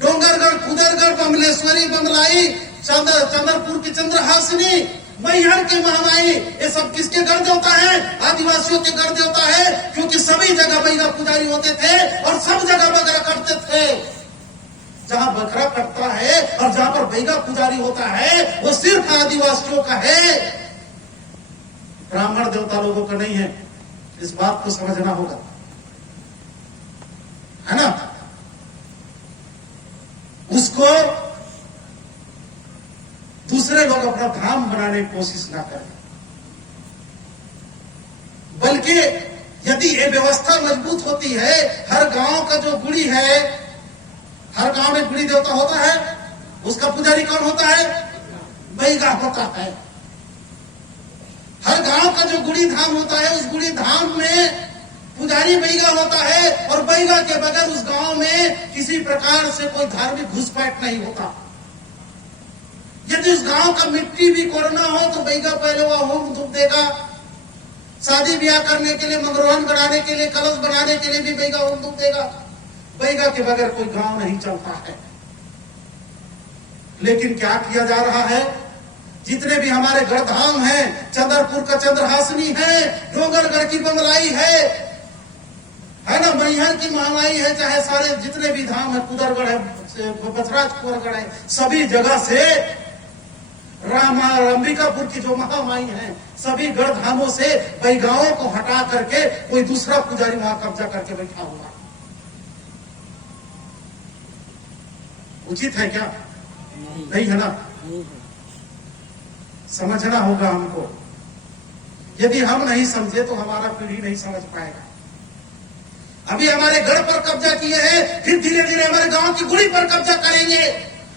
डोंगरगढ़, कुदरगढ़, बमलेश्वरी, बंदलाई, चंद्रपुर की चंद्रहासिनी, मैहर के महामाई, ये सब किसके गढ़ देवता है? आदिवासियों के गढ़ देवता है। क्योंकि सभी जगह बैगा पुजारी होते थे और सब जगह बकरा कटते थे। जहां बकरा कटता है और जहां पर बैगा पुजारी होता है वो सिर्फ आदिवासियों का है, ब्राह्मण देवता लोगों का नहीं है। इस बात को समझना होगा, है ना? उसको दूसरे लोग अपना धाम बनाने की कोशिश ना करें, बल्कि यदि ये व्यवस्था मजबूत होती है, हर गांव का जो गुड़ी है, हर गांव में गुड़ी देवता होता है, उसका पुजारी कौन होता है? बैगा होता है। हर गांव का जो गुड़ी धाम होता है उस गुड़ी धाम में पुजारी बैगा होता है और बैगा के बगैर उस गांव में किसी प्रकार से कोई धार्मिक घुसपैठ नहीं होता। यदि उस गांव का मिट्टी भी कोरना हो तो बैगा पहले वह होम धूप देगा। शादी ब्याह करने के लिए, मंगरोहन बनाने के लिए, कलश बनाने के लिए भी बैगा होम धूप देगा। बैगा के बगैर कोई गांव नहीं चलता है। लेकिन क्या किया जा रहा है? जितने भी हमारे गढ़धाम हैं, चंद्रपुर का चंद्रहासिनी है, डोंगरगढ़ की बंगलाई है ना, मैहर की महामाई है, चाहे सारे जितने भी धाम है, कुदरगढ़ है, बछराज कुंवरगढ़ है, सभी जगह से अंबिकापुर की जो महामाई है, सभी गढ़ धामों से बैगाओं को हटा करके कोई दूसरा पुजारी वहां कब्जा करके बैठा हुआ। उचित है क्या? नहीं है ना? समझना होगा हमको। यदि हम नहीं समझे तो हमारा पीढ़ी नहीं समझ पाएगा। अभी हमारे गढ़ पर कब्जा किए हैं, फिर धीरे धीरे हमारे गांव की गुड़ी पर कब्जा करेंगे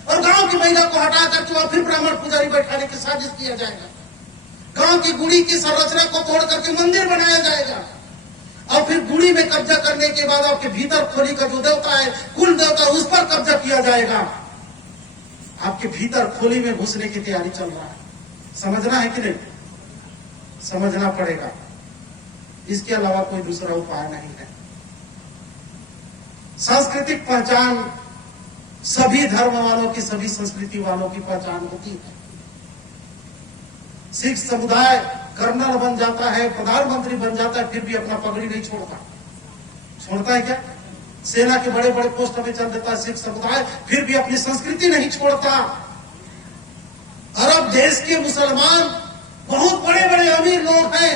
और गांव की महिला को हटा करके वहां फिर ब्राह्मण पुजारी बैठाने की साजिश किया जाएगा। गांव की गुड़ी की संरचना को तोड़ करके मंदिर बनाया जाएगा और फिर गुड़ी में कब्जा करने के बाद आपके भीतर खोली का जो देवता है, कुल देवता, उस पर कब्जा किया जाएगा। आपके भीतर खोली में घुसने की तैयारी चल रहा है। समझना है कि नहीं? समझना पड़ेगा। इसके अलावा कोई दूसरा उपाय नहीं है। सांस्कृतिक पहचान सभी धर्म वालों की, सभी संस्कृति वालों की पहचान होती है। सिख समुदाय कर्नल बन जाता है, प्रधानमंत्री बन जाता है, फिर भी अपना पगड़ी नहीं छोड़ता। छोड़ता है क्या? सेना के बड़े बड़े पोस्ट में चल देता है सिख समुदाय, फिर भी अपनी संस्कृति नहीं छोड़ता। अरब देश के मुसलमान बहुत बड़े बड़े अमीर लोग हैं।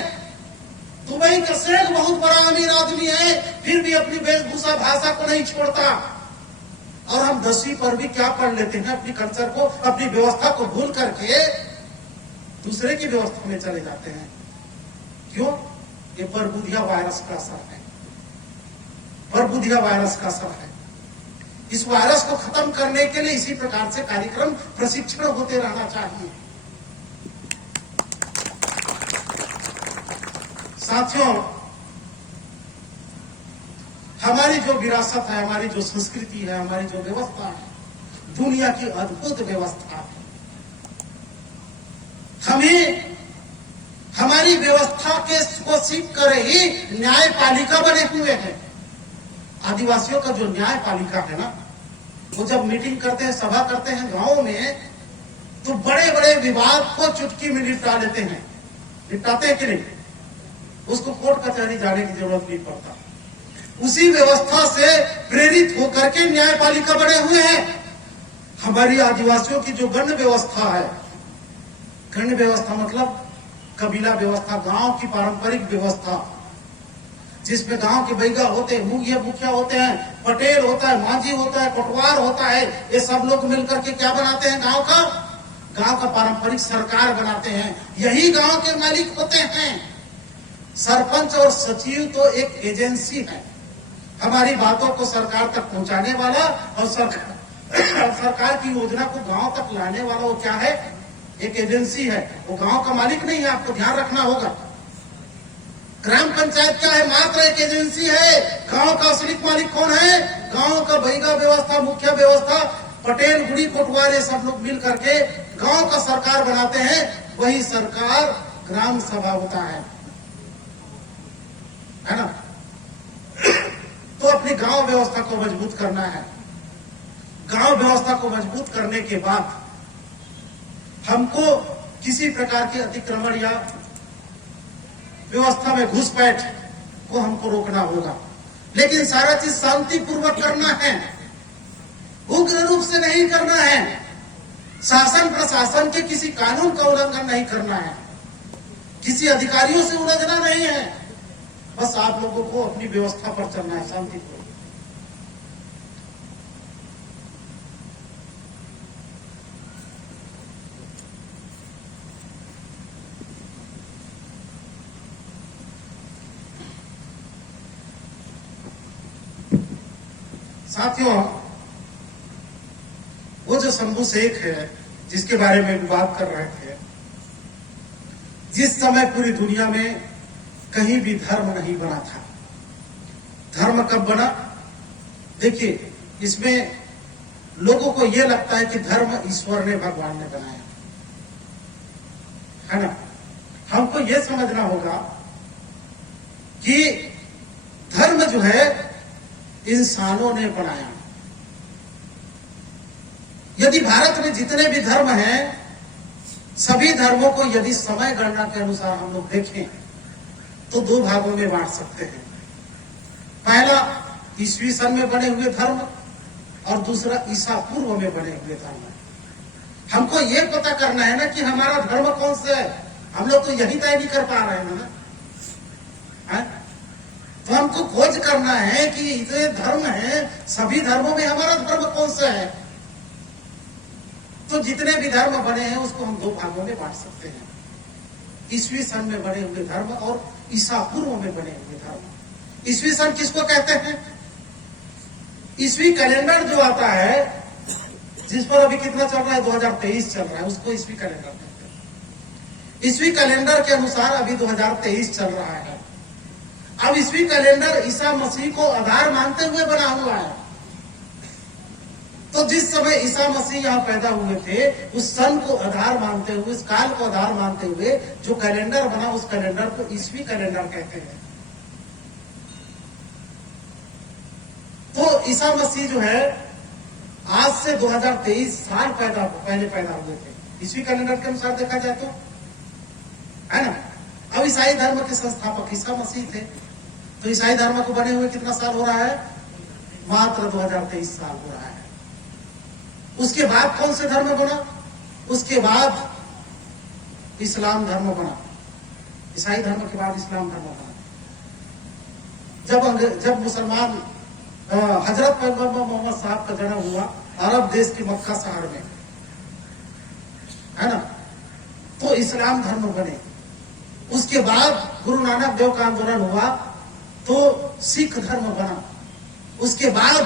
दुबई का शेख बहुत बड़ा अमीर आदमी है, फिर भी अपनी वेशभूषा भाषा को नहीं छोड़ता। और हम 10वीं पर भी क्या पढ़ लेते हैं, अपनी कल्चर को, अपनी व्यवस्था को भूल करके दूसरे की व्यवस्था में चले जाते हैं। क्यों? ये बरबुदिया वायरस का असर है, बरबुदिया वायरस का असर है। इस वायरस को खत्म करने के लिए इसी प्रकार से कार्यक्रम, प्रशिक्षण होते रहना चाहिए। साथियों, हमारी जो विरासत है, हमारी जो संस्कृति है, हमारी जो व्यवस्था है, दुनिया की अद्भुत व्यवस्था है। हमें हमारी व्यवस्था को सीख कर ही न्यायपालिका बने हुए हैं। आदिवासियों का जो न्यायपालिका है ना, वो जब मीटिंग करते हैं, सभा करते हैं गांव में, तो बड़े बड़े विवाद को चुटकी में निपटा लेते हैं। निपटाते हैं कि नहीं? उसको कोर्ट कचहरी जाने की जरूरत नहीं पड़ता। उसी व्यवस्था से प्रेरित होकर के न्यायपालिका बने हुए हैं। हमारी आदिवासियों की जो गण व्यवस्था है, गण व्यवस्था मतलब कबीला व्यवस्था, गांव की पारंपरिक व्यवस्था, जिसमें गांव के बैगा होते हैं, मुखिया होते हैं, पटेल होता है, मांझी होता है, कोटवार होता है, ये सब लोग मिलकर के क्या बनाते हैं? गांव का पारंपरिक सरकार बनाते हैं। यही गांव के मालिक होते हैं। सरपंच और सचिव तो एक एजेंसी है, हमारी बातों को सरकार तक पहुंचाने वाला, और सरकार की योजना को गांव तक लाने वाला वो क्या है? एक एजेंसी है। वो गांव का मालिक नहीं है, आपको ध्यान रखना होगा। ग्राम पंचायत क्या है? मात्र एक एजेंसी है। गांव का असली मालिक कौन है? गांव का बैगा व्यवस्था, मुखिया व्यवस्था, पटेल, गुड़ी, कोटवार, ये सब लोग मिल करके गांव का सरकार बनाते हैं। वही सरकार ग्राम सभा होता है ना? तो अपनी गांव व्यवस्था को मजबूत करना है। गांव व्यवस्था को मजबूत करने के बाद हमको किसी प्रकार के अतिक्रमण या व्यवस्था में घुसपैठ को हमको रोकना होगा। लेकिन सारा चीज शांतिपूर्वक करना है, उग्र रूप से नहीं करना है। शासन प्रशासन के किसी कानून का उल्लंघन नहीं करना है, किसी अधिकारियों से उलझना नहीं है। बस आप लोगों को अपनी व्यवस्था पर चलना है शांतिपूर्वक। साथियों, वो जो शंभू शेख है जिसके बारे में बात कर रहे थे, जिस समय पूरी दुनिया में कहीं भी धर्म नहीं बना था, धर्म कब बना? देखिए, इसमें लोगों को यह लगता है कि धर्म ईश्वर ने, भगवान ने बनाया है ना। हमको यह समझना होगा कि धर्म जो है इंसानों ने बनाया। यदि भारत में जितने भी धर्म हैं, सभी धर्मों को यदि समय गणना के अनुसार हम लोग देखें तो दो भागों में बांट सकते हैं। पहला ईस्वी सन में बने हुए धर्म और दूसरा ईसा पूर्व में बने हुए धर्म। हमको ये पता करना है ना कि हमारा धर्म कौन सा है। हम लोग तो यही तय नहीं कर पा रहे हैं ना, है? तो हमको खोज करना है कि इतने धर्म हैं, सभी धर्मों में हमारा धर्म कौन सा है। तो जितने भी धर्म बने हैं उसको हम दो भागों में बांट सकते हैं, ईस्वी सन में बने हुए धर्म और ईसा पूर्व में बने हुए धर्म। ईस्वी सन किसको कहते हैं? ईस्वी कैलेंडर जो आता है, जिस पर अभी कितना चल रहा है, 2023 चल रहा है, उसको ईस्वी कैलेंडर कहते हैं। ईस्वी कैलेंडर के अनुसार अभी 2023 चल रहा है। अब ईस्वी कैलेंडर ईसा मसीह को आधार मानते हुए बना हुआ है। तो जिस समय ईसा मसीह यहाँ पैदा हुए थे, उस सन को आधार मानते हुए, उस काल को आधार मानते हुए जो कैलेंडर बना, उस कैलेंडर को ईस्वी कैलेंडर कहते हैं। तो ईसा मसीह जो है आज से 2023 साल पहले पैदा हुए थे, ईस्वी कैलेंडर के अनुसार देखा जाए तो, है ना। अब ईसाई धर्म के संस्थापक ईसा मसीह थे, तो ईसाई धर्म को बने हुए कितना साल हो रहा है? मात्र 2023 साल हो रहा है। उसके बाद कौन से धर्म बना? उसके बाद इस्लाम धर्म बना, ईसाई धर्म के बाद इस्लाम धर्म बना। जब मुसलमान हजरत पैगंबर मोहम्मद साहब का जन्म हुआ अरब देश के मक्का शहर में, है ना, तो इस्लाम धर्म बने। उसके बाद गुरु नानक देव का आंदोलन हुआ तो सिख धर्म बना। उसके बाद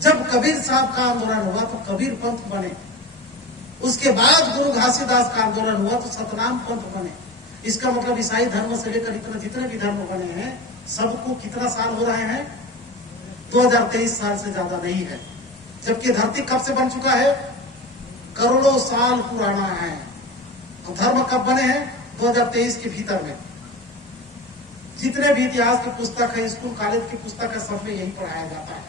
जब कबीर साहब का आंदोलन हुआ तो कबीर पंथ बने। उसके बाद गुरु घासीदास का आंदोलन हुआ तो सतनाम पंथ बने। इसका मतलब ईसाई धर्म से लेकर इतना जितने भी धर्म बने हैं सबको कितना साल हो रहे हैं? 2023 साल से ज्यादा नहीं है, जबकि धरती कब से बन चुका है? करोड़ों साल पुराना है। तो धर्म कब बने हैं? 2023 के भीतर में। जितने भी इतिहास की पुस्तक है, स्कूल कॉलेज की पुस्तक है, सब में यही पढ़ाया जाता है।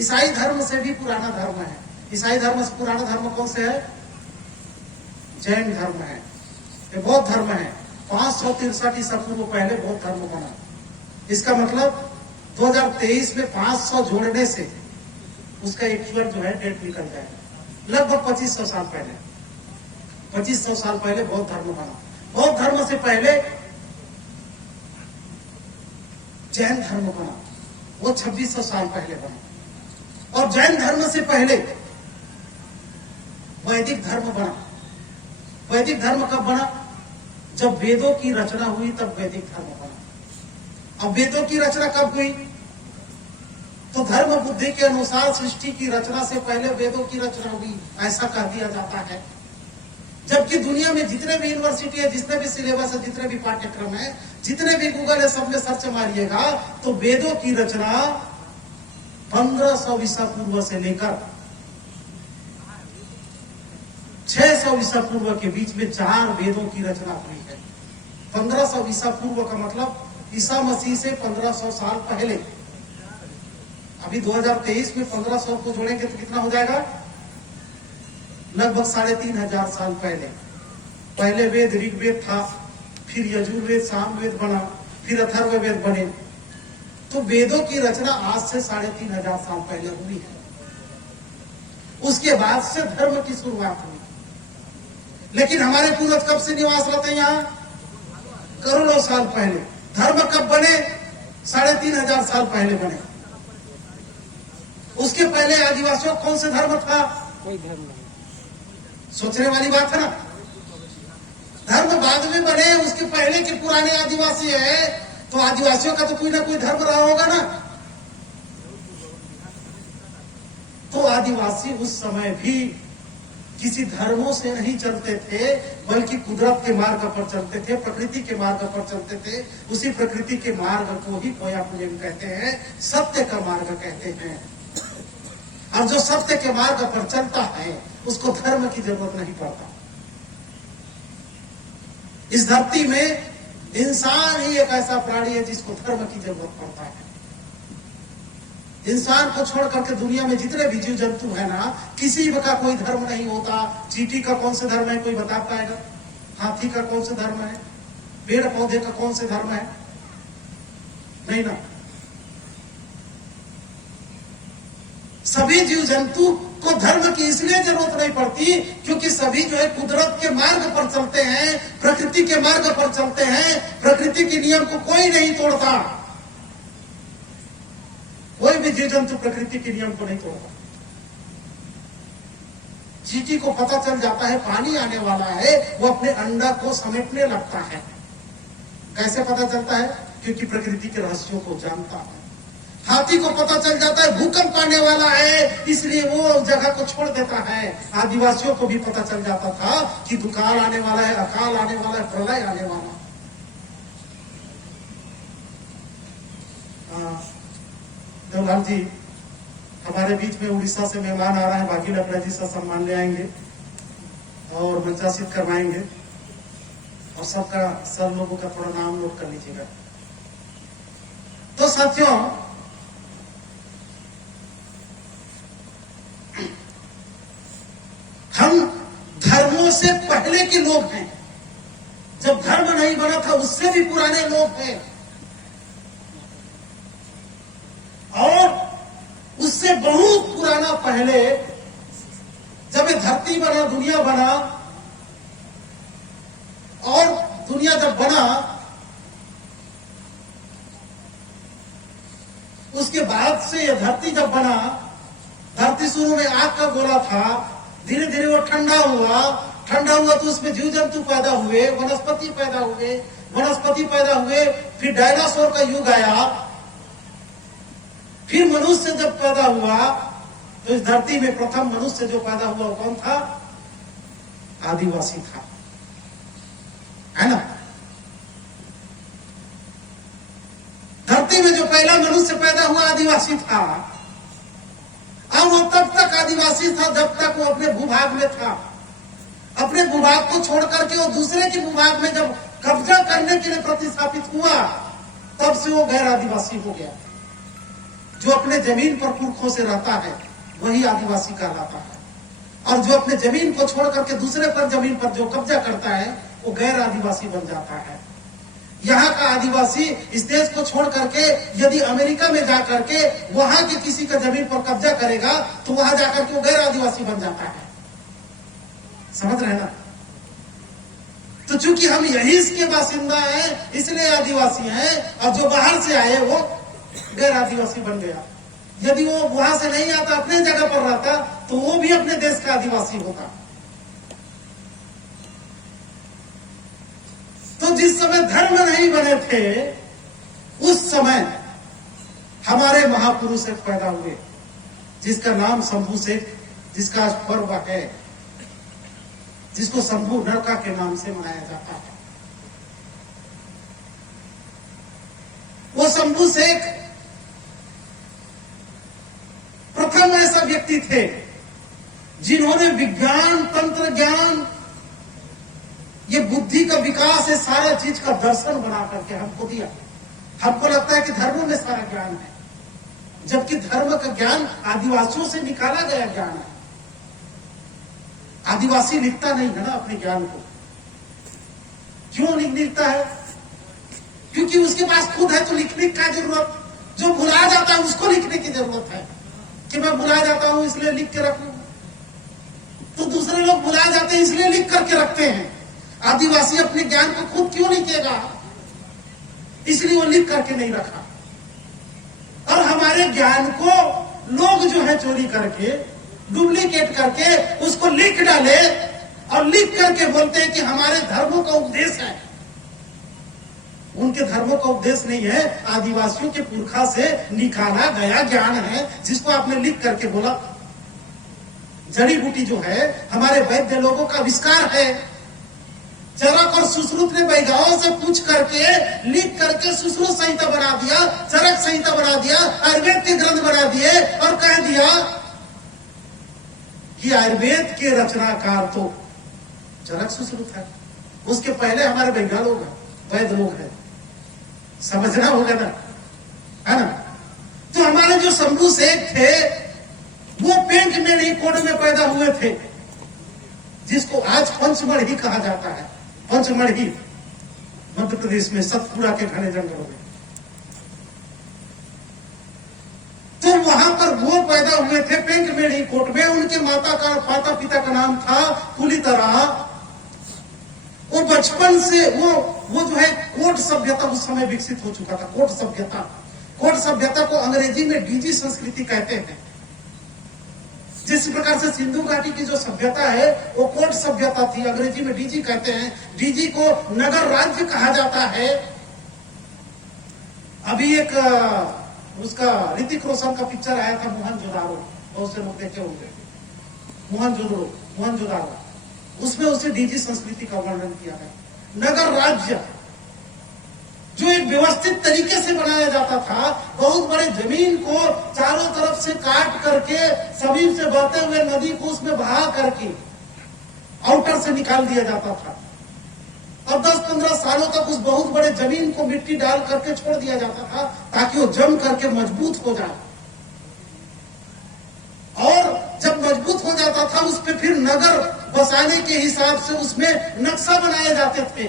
ईसाई धर्म से भी पुराना धर्म है। ईसाई धर्म से पुराना धर्म कौन से है? जैन धर्म है, ये बौद्ध धर्म है। 563 ईसा पूर्व पहले बौद्ध धर्म बना। इसका मतलब 2023 में 500 जोड़ने से उसका एक्चुअल जो है डेट निकल जाएगा। लगभग 2500 साल पहले, 2500 साल पहले बौद्ध धर्म बना। बौद्ध धर्म से पहले जैन धर्म बना, वो 2600 साल पहले बना। और जैन धर्म से पहले वैदिक धर्म बना। वैदिक धर्म कब बना? जब वेदों की रचना हुई तब वैदिक धर्म बना। अब वेदों की रचना कब हुई? तो धर्म बुद्धि के अनुसार सृष्टि की रचना से पहले वेदों की रचना हुई, ऐसा कह दिया जाता है। जबकि दुनिया में जितने भी यूनिवर्सिटी है, जितने भी सिलेबस है, जितने भी पाठ्यक्रम है, जितने भी गूगल है, सब में सर्च मारिएगा तो वेदों की रचना 1500 ईसा पूर्व से लेकर 600 ईसा पूर्व के बीच में 4 वेदों की रचना हुई है। 1500 ईसा पूर्व का मतलब ईसा मसीह से 1500 साल पहले। अभी 2023 में 1500 को जोड़ेंगे तो कितना हो जाएगा? लगभग 3500 साल पहले। पहले वेद ऋग्वेद था, फिर यजुर्वेद सामवेद बना, फिर अथर्ववेद बने। तो वेदों की रचना आज से 3500 साल पहले हुई है। उसके बाद से धर्म की शुरुआत हुई। लेकिन हमारे पूर्वज कब से निवास रहते यहाँ? करोड़ों साल पहले। धर्म कब बने? 3500 साल पहले बने। उसके पहले आदिवासियों कौन से धर्म था? कोई धर्म नहीं। सोचने वाली बात है ना। धर्म बाद में बने, उसके पहले के पुराने आदिवासी है तो आदिवासियों का तो कोई ना कोई धर्म रहा होगा ना। तो आदिवासी उस समय भी किसी धर्मों से नहीं चलते थे, बल्कि कुदरत के मार्ग पर चलते थे, प्रकृति के मार्ग पर चलते थे। उसी प्रकृति के मार्ग को ही खोया पूजन कहते हैं, सत्य का मार्ग कहते हैं। और जो सत्य के मार्ग पर चलता है उसको धर्म की जरूरत नहीं पड़ता। इस धरती में इंसान ही एक ऐसा प्राणी है जिसको धर्म की जरूरत पड़ता है। इंसान को छोड़ करके दुनिया में जितने भी जीव जंतु है ना, किसी का कोई धर्म नहीं होता। चींटी का कौन सा धर्म है कोई बता पाएगा? हाथी का कौन सा धर्म है? पेड़ पौधे का कौन सा धर्म है? नहीं ना। सभी जीव जंतु को धर्म की इसलिए जरूरत नहीं पड़ती क्योंकि सभी जो है कुदरत के मार्ग पर चलते हैं, प्रकृति के मार्ग पर चलते हैं। प्रकृति के नियम को कोई नहीं तोड़ता। कोई भी जीव जंतु प्रकृति के नियम को नहीं तोड़ता। चींटी को पता चल जाता है पानी आने वाला है, वो अपने अंडा को समेटने लगता है। कैसे पता चलता है? क्योंकि प्रकृति के रहस्यों को जानता है। हाथी को पता चल जाता है भूकंप आने वाला है, इसलिए वो जगह को छोड़ देता है। आदिवासियों को भी पता चल जाता था कि दुकाल आने वाला है, अकाल आने वाला है, प्रलय आने वाला। देवलाल जी हमारे बीच में उड़ीसा से मेहमान आ रहे हैं, बाकी लकड़ा जी से सम्मान ले आएंगे और मंचासित करवाएंगे। और सबका सब लोगों का थोड़ा नाम नोट कर लीजिएगा। तो साथियों, हम धर्मों से पहले के लोग हैं। जब धर्म नहीं बना था उससे भी पुराने लोग हैं। और उससे बहुत पुराना पहले जब ये धरती बना, दुनिया बना, बना उसके बाद से यह धरती जब बना, धरती शुरू में आग का गोला था, धीरे धीरे वो ठंडा हुआ तो उसमें जीव जंतु पैदा हुए, वनस्पति पैदा हुए, फिर डायनासोर का युग आया, फिर मनुष्य जब पैदा हुआ तो इस धरती में प्रथम मनुष्य जो पैदा हुआ वो कौन था? आदिवासी था, है ना। धरती में जो पहला मनुष्य पैदा हुआ आदिवासी था। और वो तब तक आदिवासी था जब तक वो अपने भूभाग में था। अपने भूभाग को छोड़ करके वो दूसरे के भूभाग में जब कब्जा करने के लिए प्रतिस्थापित हुआ, तब से वो गैर आदिवासी हो गया। जो अपने जमीन पर पुरखों से रहता है वही आदिवासी कहलाता है, और जो अपने जमीन को छोड़ करके दूसरे पर जमीन पर जो कब्जा करता है वो गैर आदिवासी बन जाता है। यहाँ का आदिवासी इस देश को छोड़ करके यदि अमेरिका में जाकर के वहां के किसी का जमीन पर कब्जा करेगा तो वहां जाकर के वो गैर आदिवासी बन जाता है। समझ रहे ना। तो चूंकि हम यही इसके बासिंदा हैं इसलिए आदिवासी हैं, और जो बाहर से आए वो गैर आदिवासी बन गया। यदि वो वहां से नहीं आता, अपने जगह पर रहता, तो वो भी अपने देश का आदिवासी होता। तो जिस समय धर्म नहीं बने थे उस समय हमारे महापुरुष एक पैदा हुए जिसका नाम शंभू सेठ, जिसका आज पर्व है, जिसको शंभू नरका के नाम से मनाया जाता है। वो शंभू शेख प्रथम ऐसा व्यक्ति थे जिन्होंने विज्ञान, तंत्र ज्ञान, ये बुद्धि का विकास है, सारा चीज का दर्शन बना करके हमको दिया। हमको लगता है कि धर्म में सारा ज्ञान है, जबकि धर्म का ज्ञान आदिवासियों से निकाला गया ज्ञान है। आदिवासी लिखता नहीं है ना अपने ज्ञान को। क्यों नहीं लिखता है? क्योंकि उसके पास खुद है तो लिखने का जरूरत, जो भुला जाता है उसको लिखने की जरूरत है कि मैं भुला जाता हूं इसलिए लिख के रखूं। तो दूसरे लोग भुला जाते हैं इसलिए लिख करके रखते हैं। आदिवासी अपने ज्ञान को खुद क्यों लिखेगा? इसलिए वो लिख करके नहीं रखा। और हमारे ज्ञान को लोग जो है चोरी करके, डुप्लीकेट करके उसको लिख डाले और लिख करके बोलते हैं कि हमारे धर्मों का उपदेश है। उनके धर्मों का उपदेश नहीं है, आदिवासियों के पुरखा से निकाला गया ज्ञान है, जिसको आपने लिख करके बोला। जड़ी बूटी जो है हमारे वैद्य लोगों का आविष्कार है। चरक और सुश्रुत ने वैद्यों से पूछ करके लिख करके सुश्रुत संहिता बना दिया, चरक संहिता बना दिया, आयुर्वेद के ग्रंथ बना दिए और कह दिया कि आयुर्वेद के रचनाकार तो चरक सुश्रुत है। उसके पहले हमारे वैज्ञानिक लोग हैं, वैद्य लोग हैं। समझना होगा ना, है ना। तो हमारे जो शंभू शेख थे वो पेंट में नहीं कोड में पैदा हुए थे, जिसको आज पंचमढ़ी कहा जाता है। पंचमढ़ी मध्य प्रदेश में सतपुरा के घने जंगलों में। तो वहां पर वो पैदा हुए थे पेंट में नहीं कोट में। उनके माता पिता का नाम था कुलीतरा। वो बचपन से वो जो है कोट सभ्यता उस समय विकसित हो चुका था। कोट सभ्यता को अंग्रेजी में डीजी संस्कृति कहते हैं। जिस प्रकार से सिंधु घाटी की जो सभ्यता है वो कोट सभ्यता थी, अंग्रेजी में डीजी कहते हैं। डीजी को नगर राज्य कहा जाता है। अभी एक उसका ऋतिक रोशन का पिक्चर आया था मोहनजोदारो, बहुत से लोग देखे होंगे। मोहनजोदारो उसमें उसे डीजी संस्कृति का वर्णन किया है। नगर राज्य जो एक व्यवस्थित तरीके से बनाया जाता था, बहुत बड़े जमीन को चारों तरफ से काट करके सभी से बहते हुए नदी को उसमें बहा करके आउटर से निकाल दिया जाता था, और 10-15 सालों तक उस बहुत बड़े जमीन को मिट्टी डाल करके छोड़ दिया जाता था ताकि वो जम करके मजबूत हो जाए। और जब मजबूत हो जाता था उस पर फिर नगर बसाने के हिसाब से उसमें नक्शा बनाए जाते थे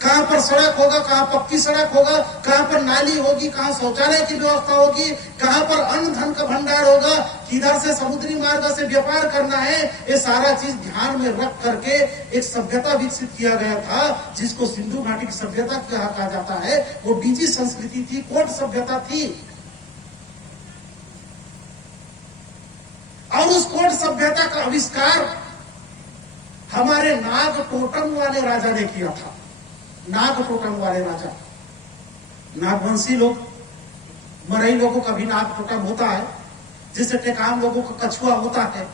कहां पर सड़क होगा, कहां पक्की सड़क होगा, कहां पर नाली होगी, कहां शौचालय की व्यवस्था होगी, कहां पर अन्न धन का भंडार होगा, किधर से समुद्री मार्ग से व्यापार करना है, ये सारा चीज ध्यान में रख करके एक सभ्यता विकसित किया गया था, जिसको सिंधु घाटी की सभ्यता कहा जाता है। वो डीजी संस्कृति थी, कोट सभ्यता थी। और उस कोट सभ्यता का आविष्कार हमारे नाग टोटम वाले राजा ने किया था। नाग टोटम वाले राजा, नागवंशी लोग, मरई लोगों का भी नाग टोटम होता है, जिससे टेकाम लोगों का कछुआ होता है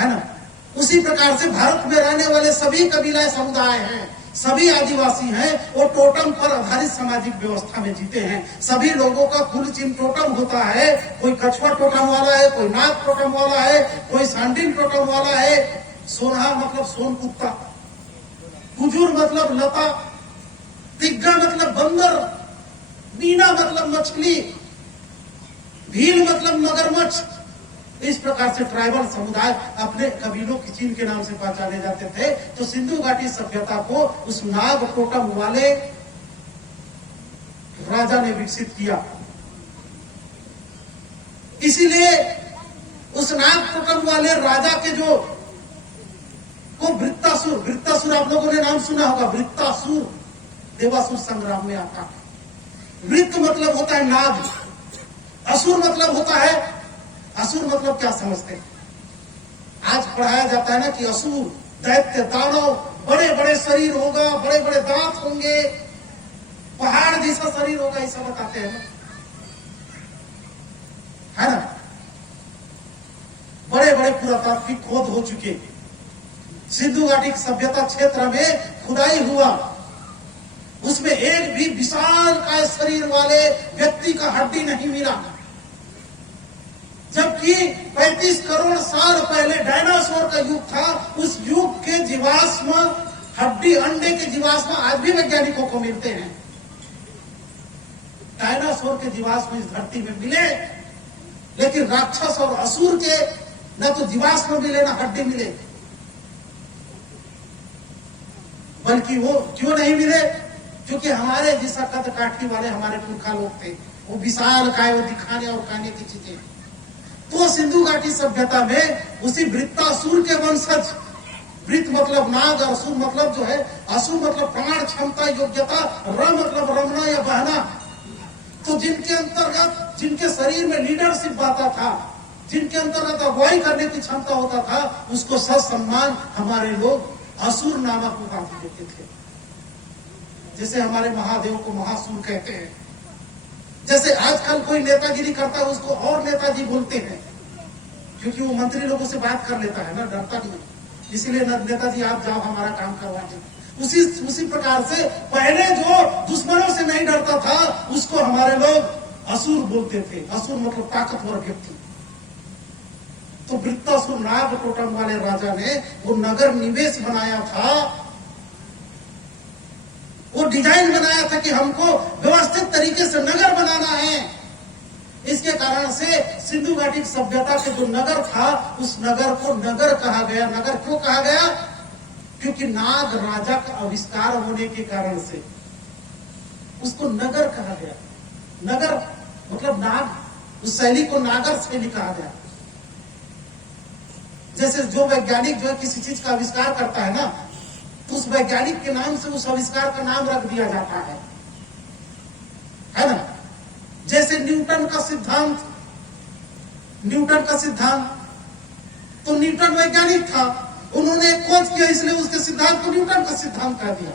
ना। उसी प्रकार से भारत में रहने वाले सभी कबीला समुदाय हैं, सभी आदिवासी हैं, वो टोटम पर आधारित सामाजिक व्यवस्था में जीते हैं। सभी लोगों का कुल चिन्ह टोटम होता है। कोई कछुआ टोटम वाला है, कोई नाग टोटम वाला है, कोई सांडिल टोटम वाला है। सोनहा मतलब सोन कुत्ता, कुजूर मतलब लता, तिग्गा मतलब बंदर, मीना मतलब मछली, भील मतलब मगरमच्छ। इस प्रकार से ट्राइबल समुदाय अपने कबीलों के चिन्ह के नाम से पहचाने जाते थे। तो सिंधु घाटी सभ्यता को उस नाग टोटम वाले राजा ने विकसित किया। इसीलिए उस नाग टोटम वाले राजा के जो को वृत्तासुर, वृत्तासुर आप लोगों ने नाम सुना होगा, वृत्तासुर देवासुर संग्राम में आता है। वृत्त मतलब होता है नाग, असुर मतलब होता है, असुर मतलब क्या समझते हैं? आज पढ़ाया जाता है ना कि असुर, दैत्य, दानव, बड़े बड़े शरीर होगा, बड़े बड़े दांत होंगे, पहाड़ जैसा शरीर होगा, ऐसा बताते हैं ना, है ना। बड़े बड़े पुरातात्विक खोज हो चुके। सिंधु घाटी सभ्यता क्षेत्र में खुदाई हुआ, उसमें एक भी विशालकाय शरीर वाले व्यक्ति का हड्डी नहीं मिला। जबकि 35 करोड़ साल पहले डायनासोर का युग था। उस युग के जीवाश्म हड्डी, अंडे के जीवाश्म आज भी वैज्ञानिकों को मिलते हैं। डायनासोर के जीवाश्म इस धरती में मिले, लेकिन राक्षस और असुर के न तो जीवाश्म मिले न हड्डी मिले। बल्कि वो क्यों नहीं मिले? क्योंकि हमारे जैसा कद काठी वाले हमारे पुरखा लोग थे, वो विशाल काय, वो दिखाने और खाने की चीजें। तो सिंधु घाटी सभ्यता में उसी वृत्तासुर के वंशज, वृत्त मतलब नाग, असुर मतलब जो है, असुर मतलब प्राण, क्षमता, योग्यता, र मतलब रमना या बहना। तो जिनके अंतर्गत, जिनके शरीर में लीडरशिप आता था, जिनके अंतर्गत अगुवाई करने की क्षमता होता था, उसको ससम्मान हमारे लोग असुर नामक उपाधि देते थे। जैसे हमारे महादेव को महासुर कहते हैं। जैसे आजकल कोई नेतागिरी करता है, उसको और नेताजी बोलते हैं, क्योंकि वो मंत्री लोगों से बात कर लेता है ना, डरता नहीं, इसीलिए नेताजी आप जाओ हमारा काम करवाए। उसी प्रकार से पहले जो दुश्मनों से नहीं डरता था, उसको हमारे लोग असुर बोलते थे। असुर मतलब ताकतवर व्यक्ति। तो वृत्तासुर नाग टोटम वाले राजा ने वो नगर निवेश बनाया था, वो डिजाइन बनाया था कि हमको व्यवस्थित तरीके से नगर बनाना है। इसके कारण से सिंधु घाटी सभ्यता के जो नगर था, उस नगर को नगर कहा गया। नगर क्यों कहा गया? क्योंकि नाग राजा का आविष्कार होने के कारण से उसको नगर कहा गया। नगर मतलब नाग, उस शैली को नागर शैली कहा गया। जैसे जो वैज्ञानिक जो है किसी चीज का आविष्कार करता है ना, तो उस वैज्ञानिक के नाम से उस आविष्कार का नाम रख दिया जाता है ना। जैसे न्यूटन का सिद्धांत, तो न्यूटन वैज्ञानिक था, उन्होंने खोज किया, इसलिए उसके सिद्धांत को न्यूटन का सिद्धांत कह दिया।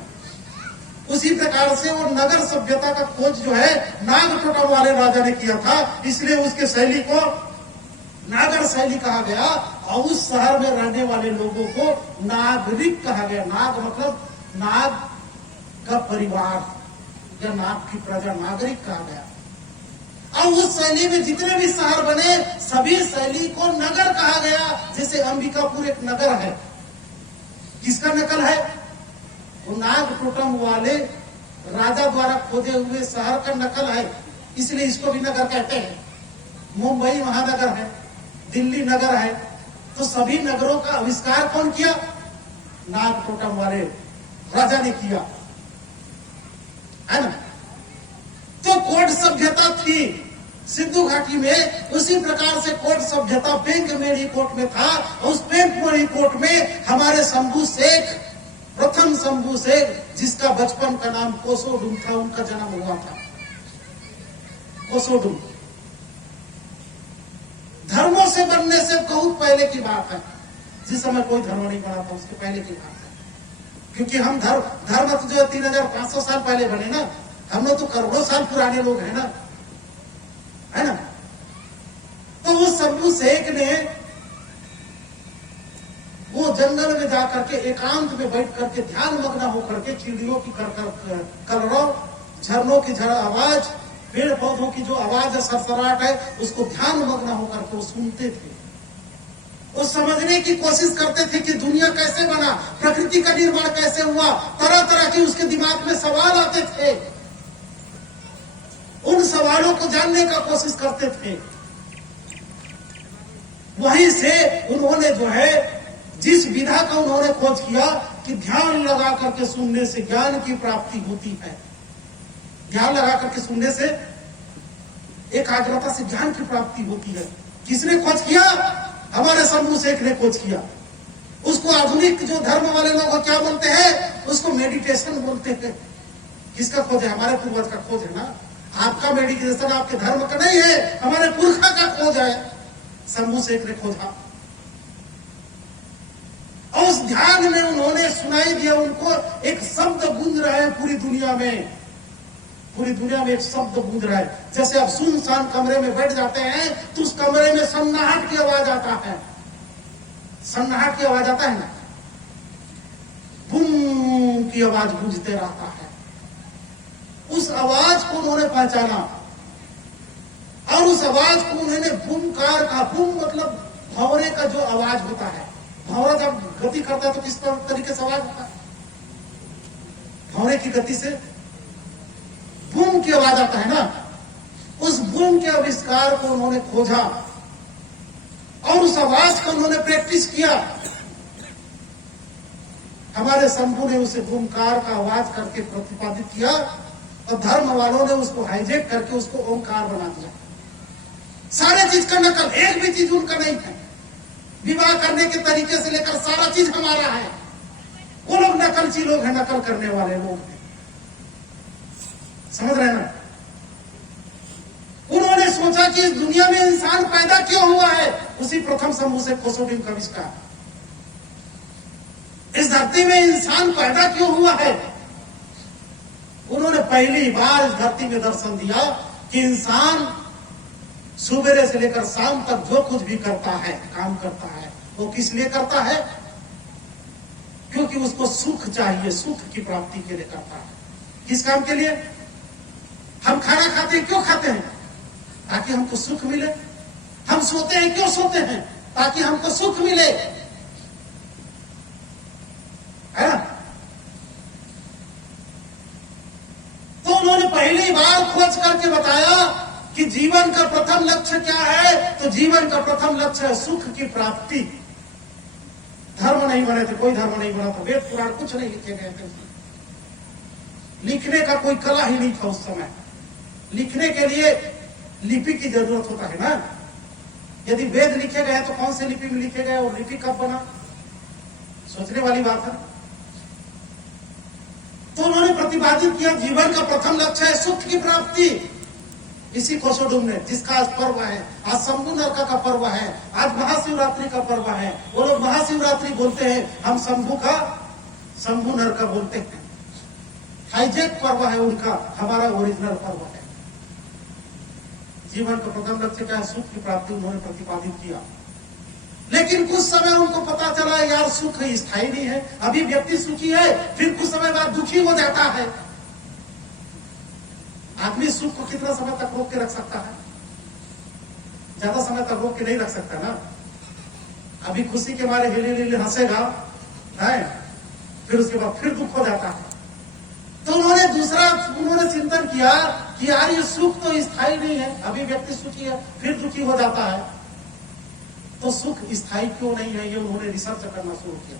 उसी प्रकार से वो नगर सभ्यता का खोज जो है नाग टोटम वाले राजा ने किया था, इसलिए उसके शैली को नागर शैली कहा गया। और उस शहर में रहने वाले लोगों को नागरिक कहा गया। नाग मतलब नाग का परिवार या नाग की प्रजा, नागरिक कहा गया। और उस शैली में जितने भी शहर बने, सभी शैली को नगर कहा गया। जैसे अंबिकापुर एक नगर है, किसका नकल है? वो नाग टोटम वाले राजा द्वारा खोदे हुए शहर का नकल है, इसलिए इसको भी नगर कहते हैं। मुंबई महानगर है, दिल्ली नगर है, तो सभी नगरों का आविष्कार कौन किया? नाग टोटम वाले राजा ने किया, है ना। तो कोट सभ्यता थी सिंधु घाटी में, उसी प्रकार से कोट सभ्यता पेंग मेरी कोट में था। और उस पेंग मेरी कोट में हमारे शंभू शेख, प्रथम शंभू शेख, जिसका बचपन का नाम कोसोडुम था, उनका जन्म हुआ था। कोसोडुम धर्मों से बनने से बहुत पहले की बात है, जिस समय कोई धर्म नहीं बना था उसके पहले की बात है। क्योंकि हम धर्म तो जो 3500 साल पहले बने ना, हम लोग तो करोड़ों साल पुराने लोग हैं ना, है ना। तो वो शंभू शेख ने वो जंगल में जाकर के एकांत में बैठ करके ध्यान मग्न होकर के चिड़ियों की कलरव, झरनों की आवाज, पेड़ पौधों की जो आवाज है, सरसराहट है, उसको ध्यान मग्न होकर के वो सुनते थे। वो समझने की कोशिश करते थे कि दुनिया कैसे बना, प्रकृति का निर्माण कैसे हुआ, तरह तरह के उसके दिमाग में सवाल आते थे। उन सवालों को जानने का कोशिश करते थे। वहीं से उन्होंने जो है जिस विधा का उन्होंने खोज किया कि ध्यान लगा करके सुनने से ज्ञान की प्राप्ति होती है, ध्यान लगा करके सुनने से, एकाग्रता से ज्ञान की प्राप्ति होती है। किसने खोज किया? हमारे शंभू शेख ने खोज किया। उसको आधुनिक जो धर्म वाले लोग क्या बोलते हैं? उसको मेडिटेशन बोलते हैं। किसका खोज है? हमारे पूर्वज का खोज है ना। आपका मेडिटेशन आपके धर्म का नहीं है, हमारे पुरखा का खोज है, शंभू शेख ने खोजा। और उस ध्यान में उन्होंने सुनाई दिया, उनको एक शब्द गूंज रहा है पूरी दुनिया में, पूरी दुनिया में एक शब्द गूंज रहा है। जैसे आप सुनसान कमरे में बैठ जाते हैं तो उस कमरे में सन्नाहट की आवाज आता है, सन्नाहट की आवाज आता है ना, बूम की आवाज गूंजते रहता है। उस आवाज को उन्होंने पहचाना और उस आवाज को उन्होंने बूमकार का, बूम मतलब भंवरे का जो आवाज होता है, भंवरा जब गति करता है तो किस तरीके से आवाज होता है? भंवरे की गति से बूम की आवाज आता है ना। उस बूम के आविष्कार को उन्होंने खोजा और उस आवाज को उन्होंने प्रैक्टिस किया। हमारे शंभू ने उसे बूमकार का आवाज करके प्रतिपादित किया और धर्म वालों ने उसको हाईजेक करके उसको ओंकार बना दिया। सारे चीज का नकल, एक भी चीज उनका नहीं है। विवाह करने के तरीके से लेकर सारा चीज हमारा है। वो लोग नकलची लोग हैं, नकल करने वाले लोग हैं, समझ रहे ना। उन्होंने सोचा कि इस दुनिया में इंसान पैदा क्यों हुआ है, उसी प्रथम शंभू शेख कोसोडुम का आविष्कार। इस धरती में इंसान पैदा क्यों हुआ है, उन्होंने पहली बार इस धरती में दर्शन दिया कि इंसान सुबह से लेकर शाम तक जो कुछ भी करता है, काम करता है, वो किस लिए करता है? क्योंकि उसको सुख चाहिए, सुख की प्राप्ति के लिए करता है। किस काम के लिए? हम खाना खाते हैं, क्यों खाते हैं? ताकि हमको सुख मिले। हम सोते हैं, क्यों सोते हैं? ताकि हमको सुख मिले, है ना। तो उन्होंने पहली बार खोज करके बताया कि जीवन का प्रथम लक्ष्य क्या है? तो जीवन का प्रथम लक्ष्य है सुख की प्राप्ति। धर्म नहीं बने थे, कोई धर्म नहीं बना था, वेद पुराण कुछ नहीं लिखे गए थे। लिखने का कोई कला ही नहीं था उस समय। लिखने के लिए लिपि की जरूरत होता है ना। यदि वेद लिखे गए तो कौन से लिपि में लिखे गए और लिपि कब बना, सोचने वाली बात है। तो उन्होंने प्रतिपादित किया जीवन का प्रथम लक्ष्य है सुख की प्राप्ति। इसी कोसोडुम ने, जिसका आज पर्व है, आज शंभू नरका का पर्व है, आज महाशिवरात्रि का पर्व है। वो लोग महाशिवरात्रि बोलते हैं, हम शंभू का शंभू नरका बोलते हैं। हाईजेक पर्व है उनका, हमारा ओरिजिनल पर्व है। जीवन का प्रथम लक्ष्य क्या है? सुख की प्राप्ति उन्होंने प्रतिपादित किया। लेकिन कुछ समय उनको पता चला यार सुख स्थायी नहीं है। अभी व्यक्ति सुखी है, फिर कुछ समय बाद दुखी हो जाता है। आदमी सुख को कितना समय तक रोक के रख सकता है? ज्यादा समय तक रोक के नहीं रख सकता ना। अभी खुशी के मारे हिली हंसेगा है, फिर उसके बाद फिर दुख हो जाता है। तो उन्होंने चिंतन किया कि यार ये सुख तो स्थायी नहीं है। अभी व्यक्ति सुखी है, फिर दुखी हो जाता है, तो सुख स्थायी क्यों नहीं है? ये उन्होंने रिसर्च करना शुरू किया।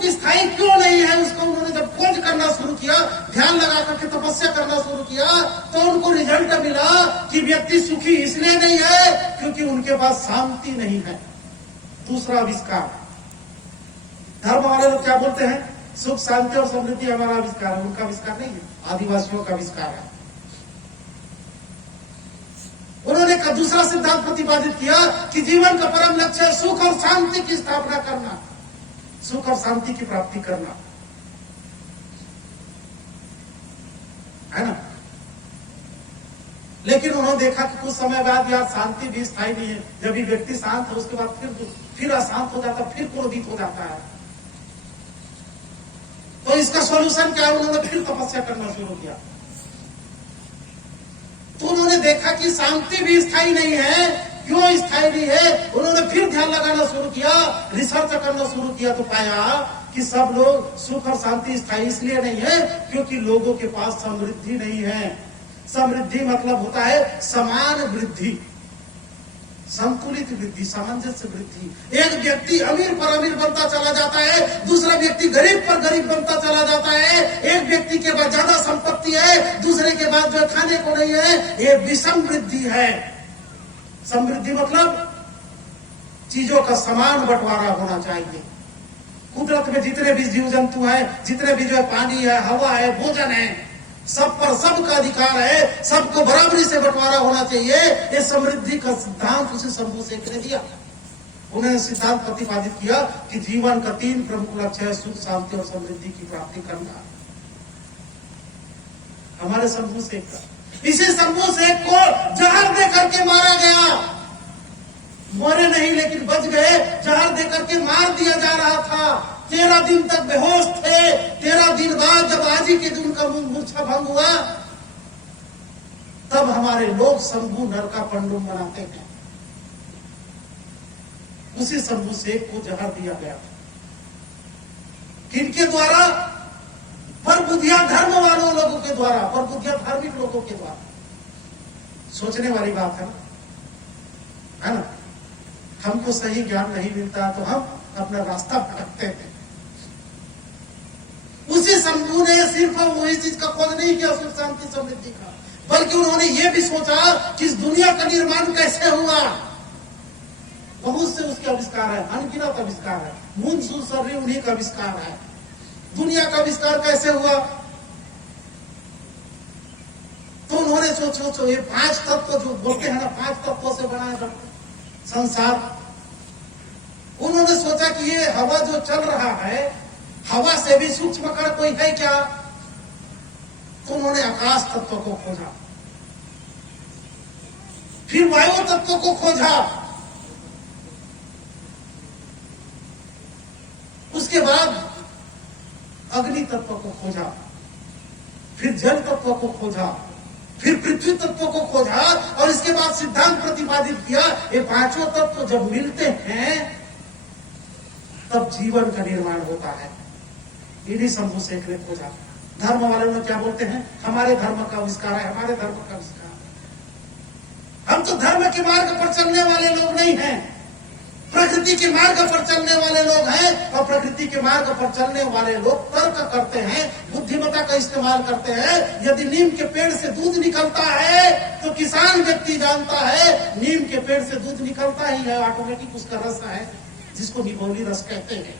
सुख स्थायी क्यों नहीं है, उसको उन्होंने जब खोज करना शुरू किया, ध्यान लगा करके तपस्या करना शुरू किया, तो उनको रिजल्ट मिला कि व्यक्ति सुखी इसलिए नहीं है क्योंकि उनके पास शांति नहीं है। दूसरा आविष्कार, धर्म वाले लोग क्या बोलते हैं, सुख शांति और समृद्धि हमारा आविष्कार है, उनका आविष्कार नहीं है, आदिवासियों का आविष्कार है। उन्होंने का दूसरा सिद्धांत प्रतिपादित किया कि जीवन का परम लक्ष्य है सुख और शांति की स्थापना करना, सुख और शांति की प्राप्ति करना, है ना। लेकिन उन्होंने देखा कि कुछ समय बाद यार शांति भी स्थायी नहीं है, जब भी व्यक्ति शांत है उसके बाद फिर अशांत हो जाता, फिर क्रोधित हो जाता है। तो इसका सॉल्यूशन क्या है, उन्होंने फिर तपस्या करना शुरू किया। तो उन्होंने देखा कि शांति भी स्थायी नहीं है, क्यों स्थायी नहीं है, उन्होंने फिर ध्यान लगाना शुरू किया, रिसर्च करना शुरू किया, तो पाया कि सब लोग सुख और शांति स्थायी इसलिए नहीं है क्योंकि लोगों के पास समृद्धि नहीं है। समृद्धि मतलब होता है समान वृद्धि, संतुलित वृद्धि, सामंजस्य वृद्धि। एक व्यक्ति अमीर पर अमीर बनता चला जाता है, दूसरा व्यक्ति गरीब पर गरीब बनता चला जाता है। एक व्यक्ति के पास ज्यादा संपत्ति है, दूसरे के पास जो खाने को नहीं है, ये विषम वृद्धि है। समृद्धि मतलब चीजों का समान बंटवारा होना चाहिए। कुदरत में जितने भी जीव जंतु हैं, जितने भी जो है पानी है, हवा है, भोजन है, सब पर सबका अधिकार है, सबको बराबरी से बंटवारा होना चाहिए। ये समृद्धि का सिद्धांत उसे शंभू शेख ने दिया। उन्होंने सिद्धांत प्रतिपादित किया कि जीवन का 3 प्रमुख लक्ष्य है सुख, शांति और समृद्धि की प्राप्ति करना। हमारे शंभू शेख का, इसी शंभू शेख को जहर दे करके मारा गया। मरे नहीं लेकिन बच गए, जहर दे करके मार दिया जा रहा था। 13 दिन तक बेहोश थे। 13 दिन बाद जब आज ही के दिन उनका मूर्छा भंग हुआ, तब हमारे लोग शंभू नरका पंडुम बनाते हैं। उसी शंभू शेख को जहर दिया गया था, किनके द्वारा, परबुद्धिया धर्म वालों लोगों के द्वारा, परबुद्धिया धार्मिक लोगों के द्वारा। सोचने वाली बात है ना। हमको सही ज्ञान नहीं मिलता तो हम अपना रास्ता भटकते हैं। उसी शंभू ने सिर्फ वही चीज का खोज नहीं किया, सुख शांति समृद्धि का, बल्कि उन्होंने ये भी सोचा कि इस दुनिया का निर्माण कैसे हुआ। बहुत से उसके आविष्कार है, अनगिनत आविष्कार है, मून सूसर्री उन्हीं का आविष्कार है। दुनिया का आविष्कार कैसे हुआ, तो उन्होंने सोचो ये 5 तत्व जो बोलते हैं ना, 5 तत्वों से बना है संसार। उन्होंने सोचा कि ये हवा जो चल रहा है, हवा से भी सूक्ष्म कण कोई है क्या, तो उन्होंने आकाश तत्व को खोजा, फिर वायु तत्व को खोजा, उसके बाद अग्नि तत्व को खोजा, फिर जल तत्व को खोजा, फिर पृथ्वी तत्व को खोजा, और इसके बाद सिद्धांत प्रतिपादित किया। ये 5 तत्व जब मिलते हैं तब जीवन का निर्माण होता है। इन्हीं शंभू शेख ने खोजा। धर्म वाले लोग क्या बोलते हैं, हमारे धर्म का आविष्कार है, हमारे धर्म का आविष्कार है। हम तो धर्म के मार्ग पर चलने वाले लोग नहीं हैं, प्रकृति के मार्ग पर चलने वाले लोग हैं। और प्रकृति के मार्ग पर चलने वाले लोग तर्क करते हैं, बुद्धिमत्ता का इस्तेमाल करते हैं। यदि नीम के पेड़ से दूध निकलता है तो किसान व्यक्ति जानता है नीम के पेड़ से दूध निकलता ही है, ऑटोमेटिक उसका रस है, जिसको निबोली रस कहते हैं।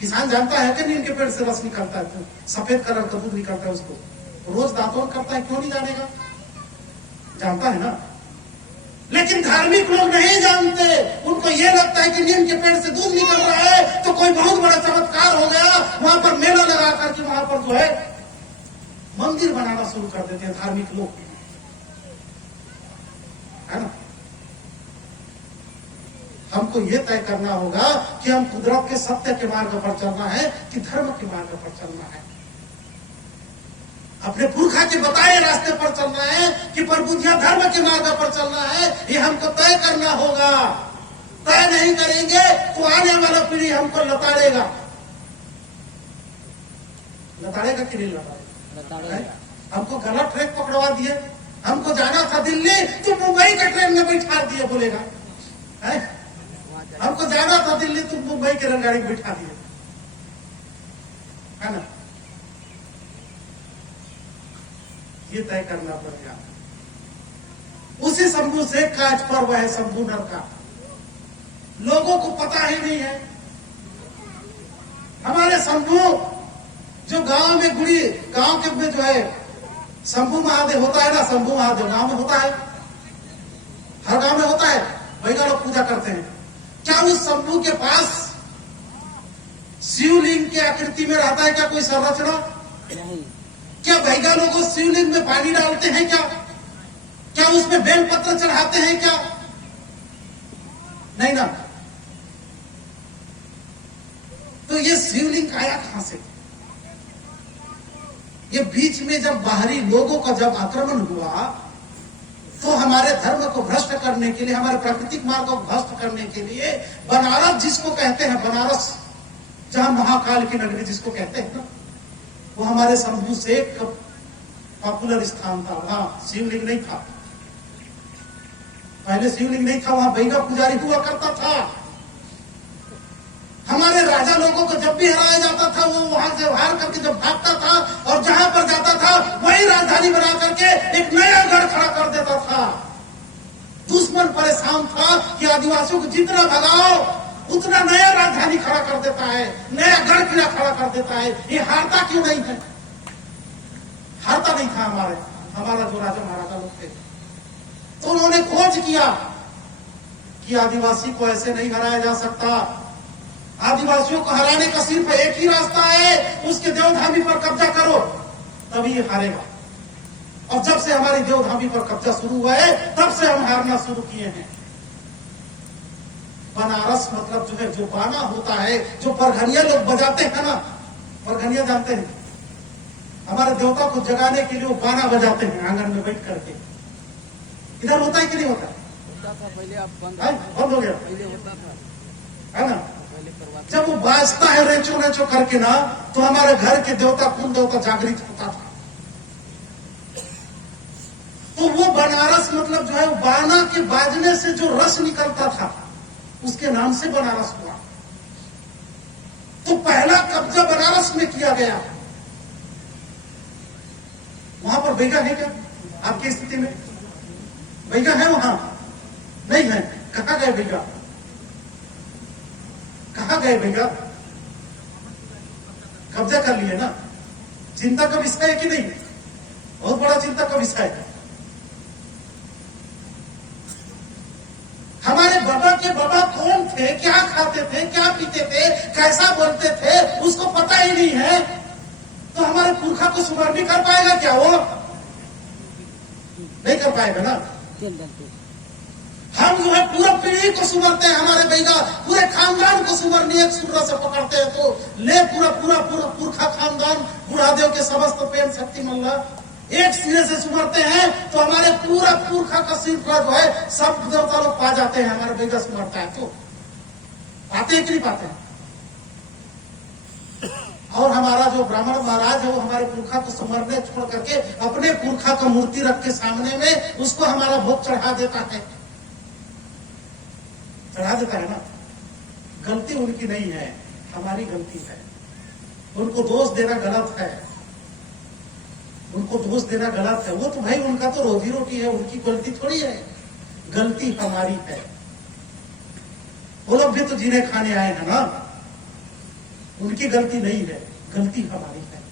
किसान जानता है कि नीम के पेड़ से रस निकलता है, तो सफेद कलर का दूध निकलता है, उसको रोज दांतों करता है, क्यों नहीं जानेगा, जानता है ना। लेकिन धार्मिक लोग नहीं जानते, उनको यह लगता है कि नीम के पेड़ से दूध निकल रहा है तो कोई बहुत बड़ा चमत्कार हो गया। वहां पर मेला लगा करके वहां पर जो है मंदिर बनाना शुरू कर देते हैं धार्मिक लोग, है ना। हमको ये तय करना होगा कि हम कुदरत के सत्य के मार्ग पर चलना है कि धर्म के मार्ग पर चलना है, अपने पुरखा के बताए रास्ते पर चलना है कि परबुद्धिया धर्म के मार्ग पर चलना है। ये हमको तय करना होगा। तय नहीं करेंगे तो आने वाला पीढ़ी हमको लताड़ेगा। लताड़ेगा कि नहीं लताड़ेगा? हमको गलत ट्रेन पकड़वा दिए, हमको जाना था दिल्ली तो मुंबई के ट्रेन में बैठा दिए, बोलेगा है? हमको जाना था दिल्ली तो मुंबई की रेलगाड़ी में बैठा दिए। है ना, ये तय करना पड़ेगा। उसी शंभू शेख का आज पर्व है शंभू नर का, लोगों को पता ही नहीं है। हमारे शंभू जो गांव में गुड़ी गांव के में जो है शंभू महादेव होता है ना, शंभू महादेव गांव में होता है, हर गांव में होता है, वही लोग पूजा करते हैं। क्या उस शंभू के पास शिवलिंग के आकृति में रहता है क्या कोई संरचना? नहीं। क्या बैगा लोग शिवलिंग में पानी डालते हैं क्या? क्या उसमें बेलपत्र चढ़ाते हैं क्या? नहीं ना। तो ये शिवलिंग आया कहां से? ये बीच में जब बाहरी लोगों का जब आक्रमण हुआ तो हमारे धर्म को भ्रष्ट करने के लिए, हमारे प्राकृतिक मार्ग को भ्रष्ट करने के लिए बनारस जिसको कहते हैं, बनारस जहां महाकाल की नगरी जिसको कहते हैं ना, वो हमारे शंभू से एक पॉपुलर स्थान था। वहां शिवलिंग नहीं था, पहले शिवलिंग नहीं था, वहां बैगा पुजारी हुआ करता था। हमारे राजा लोगों को जब भी हराया जाता था वो वहां से हार करके जब भागता था और जहां पर जाता था वही राजधानी बना करके एक नया गढ़ खड़ा कर देता था। दुश्मन परेशान था कि आदिवासियों को जितना भगाओ उतना नया राजधानी खड़ा कर देता है, नया गढ़ किला खड़ा कर देता है। ये हारता क्यों नहीं है? हारता नहीं था हमारा जो राजा महाराजा लोग थे। तो उन्होंने खोज किया कि आदिवासी को ऐसे नहीं हराया जा सकता। आदिवासियों को हराने का सिर्फ एक ही रास्ता है, उसके देवधामी पर कब्जा करो, तभी ये हारेगा। और जब से हमारी देवधामी पर कब्जा शुरू हुआ है तब से हम हारना शुरू किए हैं। बनारस मतलब जो है, जो बाना होता है, जो परघनिया लोग बजाते हैं ना, परघनिया जानते हैं, हमारे देवता को जगाने के लिए वो बाना बजाते हैं आंगन में बैठ करके। इधर होता है कि नहीं होता? होता था पहले, अब बंद हो गया। पहले होता था, है ना। जब वो बाजता है रेचो रेचो करके ना, तो हमारे घर के देवता, कुल देवता जागृत होता था। तो वो बनारस मतलब जो है, वो बाना के बाजने से जो रस निकलता था उसके नाम से बनारस हुआ। तो पहला कब्जा बनारस में किया गया। वहां पर बैगा है क्या आपकी स्थिति में? बैगा है वहां? नहीं है। कहां गए बैगा? कहां गए बैगा? कब्जा कर लिए ना। चिंता का विषय है कि नहीं? बहुत बड़ा चिंता का विषय है। हमारे बाबा के बाबा कौन थे, क्या खाते थे, क्या पीते थे, कैसा बोलते थे, उसको पता ही नहीं है। तो हमारे पुरखा को स्मरण भी कर पाएगा क्या? वो नहीं कर पाएगा ना। हम जो है पूरा पीढ़ी को सुमरते हैं, हमारे बैगा पूरे खानदान को सुमरनी एक सूत्र से पकड़ते हैं। तो ले पूरा पूरा पूरा पुरखा खानदान बुढ़ादेव के समस्त प्रेम शक्ति मल्ला एक सिरे से सुमरते हैं। तो हमारे पूरा पुरखा का सिलसिला जो है सब देवता लोग पा जाते हैं। हमारे बैगा सुमरता है तो पाते हैं कि नहीं पाते हैं? और हमारा जो ब्राह्मण महाराज है वो हमारे पुरखा को सुमरने छोड़ करके अपने पुरखा का मूर्ति रख के सामने में उसको हमारा भोग चढ़ा देता है। चढ़ा देता है ना। गलती उनकी नहीं है, हमारी गलती है। उनको दोष देना गलत है, उनको दोष देना गलत है। वो तो भाई उनका तो रोजी रोटी है, उनकी गलती थोड़ी है, गलती हमारी है। वो लोग भी तो जीने खाने आए हैं ना, उनकी गलती नहीं है, गलती हमारी है।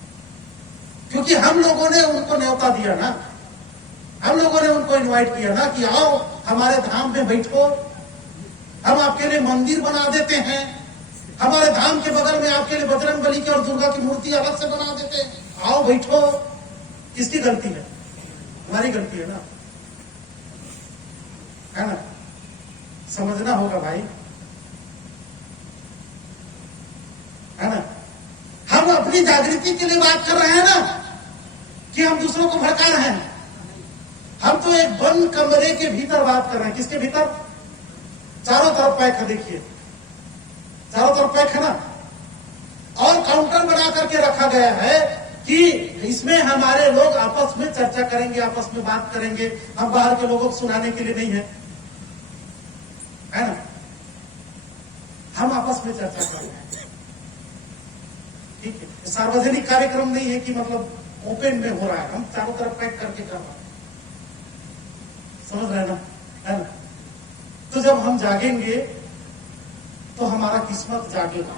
क्योंकि हम लोगों ने उनको न्योता दिया ना, हम लोगों ने उनको इनवाइट किया ना कि आओ हमारे धाम में बैठो, हम आपके लिए मंदिर बना देते हैं, हमारे धाम के बगल में आपके लिए बजरंग बली की और दुर्गा की मूर्ति अलग से बना देते हैं, आओ बैठो। किसकी गलती है? हमारी गलती है ना, है ना। समझना होगा भाई, है ना। हम अपनी जागृति के लिए बात कर रहे हैं ना कि हम दूसरों को भड़का रहे हैं। हम तो एक बंद कमरे के भीतर बात कर रहे हैं। किसके भीतर? चारों तरफ पैक है, देखिए चारों तरफ पैक है ना। और काउंटर बना करके रखा गया है कि इसमें हमारे लोग आपस में चर्चा करेंगे, आपस में बात करेंगे। हम बाहर के लोगों को सुनाने के लिए नहीं है, है ना। हम आपस में चर्चा कर रहे हैं। ठीक है, सार्वजनिक कार्यक्रम नहीं है कि मतलब ओपन में हो रहा है, हम चारों तरफ पैक करके कर रहे हैं, समझ रहे हैं ना, है ना। तो जब हम जागेंगे तो हमारा किस्मत जागेगा,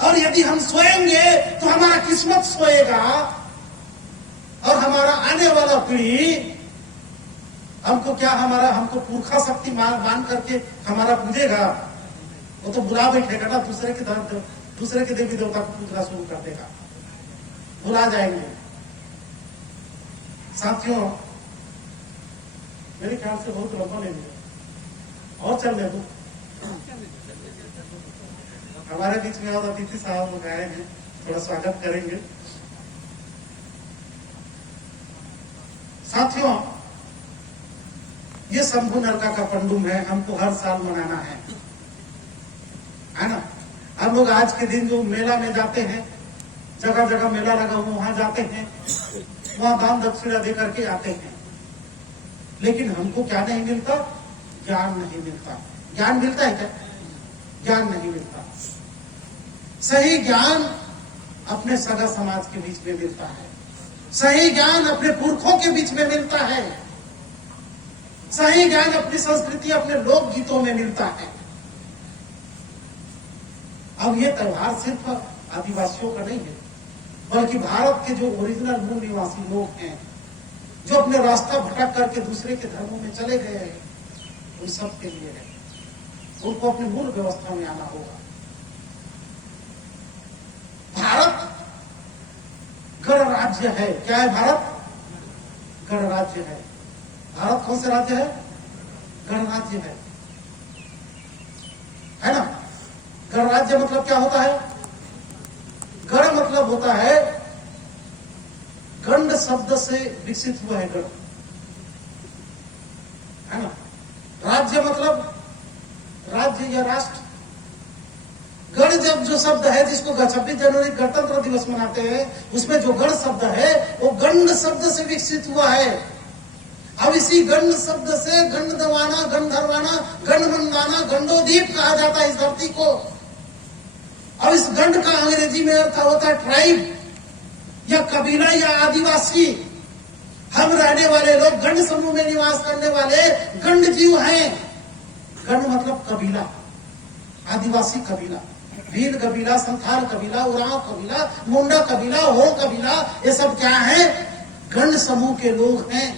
और यदि हम सोएंगे तो हमारा किस्मत सोएगा, और हमारा आने वाला पीढ़ी हमको क्या, हमको पुरखा शक्ति मान करके हमारा पूजेगा, वो तो बुला बैठेगा ना, दूसरे के देवी देवता को पूजना शुरू कर देगा, भुला जाएंगे। साथियों, मेरे ख्याल से बहुत लंबा ले लिया और चल ले दो। हमारे बीच में और अतिथि साहब लोग आए हैं, थोड़ा स्वागत करेंगे। साथियों, ये शंभू नरका का पंडुम है, हमको हर साल मनाना है ना। हम लोग आज के दिन जो मेला में जाते हैं, जगह जगह मेला लगा हुआ, वहां जाते हैं, वहां दान दक्षिणा दे करके आते हैं, लेकिन हमको क्या नहीं मिलता, ज्ञान नहीं मिलता। ज्ञान मिलता है क्या? ज्ञान नहीं मिलता। सही ज्ञान अपने सगा समाज के बीच में मिलता है, सही ज्ञान अपने पुरखों के बीच में मिलता है, सही ज्ञान अपनी संस्कृति, अपने लोक गीतों में मिलता है। अब ये त्योहार सिर्फ आदिवासियों का नहीं है, बल्कि भारत के जो ओरिजिनल मूल निवासी लोग हैं, जो अपने रास्ता भटक करके दूसरे के धर्मों में चले गए हैं, उन सब के लिए है। उनको अपनी मूल व्यवस्था में आना होगा। भारत गणराज्य है। क्या है भारत? गणराज्य है। भारत कौन से राज्य है? गणराज्य है ना। गणराज्य मतलब क्या होता है? गण मतलब होता है, गंड शब्द से विकसित हुआ है गण, है ना। राज्य मतलब राज्य या राष्ट्र। गण जब जो शब्द है, जिसको 26 जनवरी गणतंत्र दिवस मनाते हैं, उसमें जो गण शब्द है वो गंड शब्द से विकसित हुआ है। अब इसी गंड शब्द से गंड दवाना, गंड धरवाना, गंड मंदाना, गंडोदीप कहा जाता है इस धरती को। अब इस गंड का अंग्रेजी में अर्थ होता है ट्राइब, या कबीला, या आदिवासी। हम रहने वाले लोग गंड समूह में निवास करने वाले गंड जीव हैं। गंड मतलब कबीला, आदिवासी कबीला, भील कबीला, संथाल कबीला, उरांव कबीला, मुंडा कबीला, हो कबीला, ये सब क्या है? गंड समूह के लोग हैं।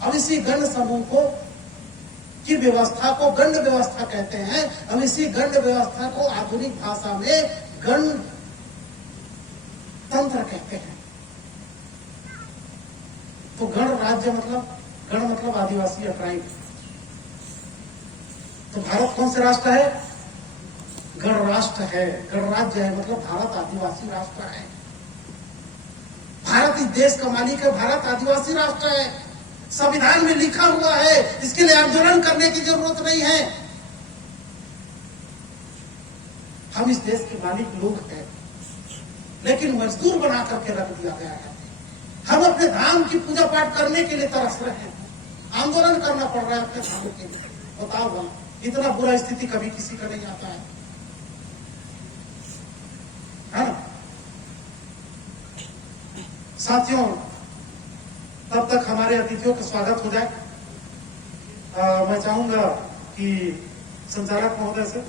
अब इसी गंड समूह को की व्यवस्था को गंड व्यवस्था कहते हैं। अब इसी गंड व्यवस्था को आधुनिक भाषा में गण तंत्र कहते हैं। तो गण राज्य मतलब, गण मतलब आदिवासी या ट्राइब। तो भारत कौन से राष्ट्र है? गणराष्ट्र है, गणराज्य है, मतलब भारत आदिवासी राष्ट्र है। भारत इस देश का मालिक है, भारत आदिवासी राष्ट्र है। संविधान में लिखा हुआ है, इसके लिए आंदोलन करने की जरूरत नहीं है। हम इस देश के मालिक लोग हैं, लेकिन मजदूर बना करके रख दिया गया है। हम अपने धाम की पूजा पाठ करने के लिए तरस रहे हैं, आंदोलन करना पड़ रहा है अपने धाम के लिए। बताओ भाई, इतना बुरा स्थिति कभी किसी का नहीं आता है ना। साथियों, तब तक हमारे अतिथियों का स्वागत हो जाए। मैं चाहूंगा कि संचालक महोदय से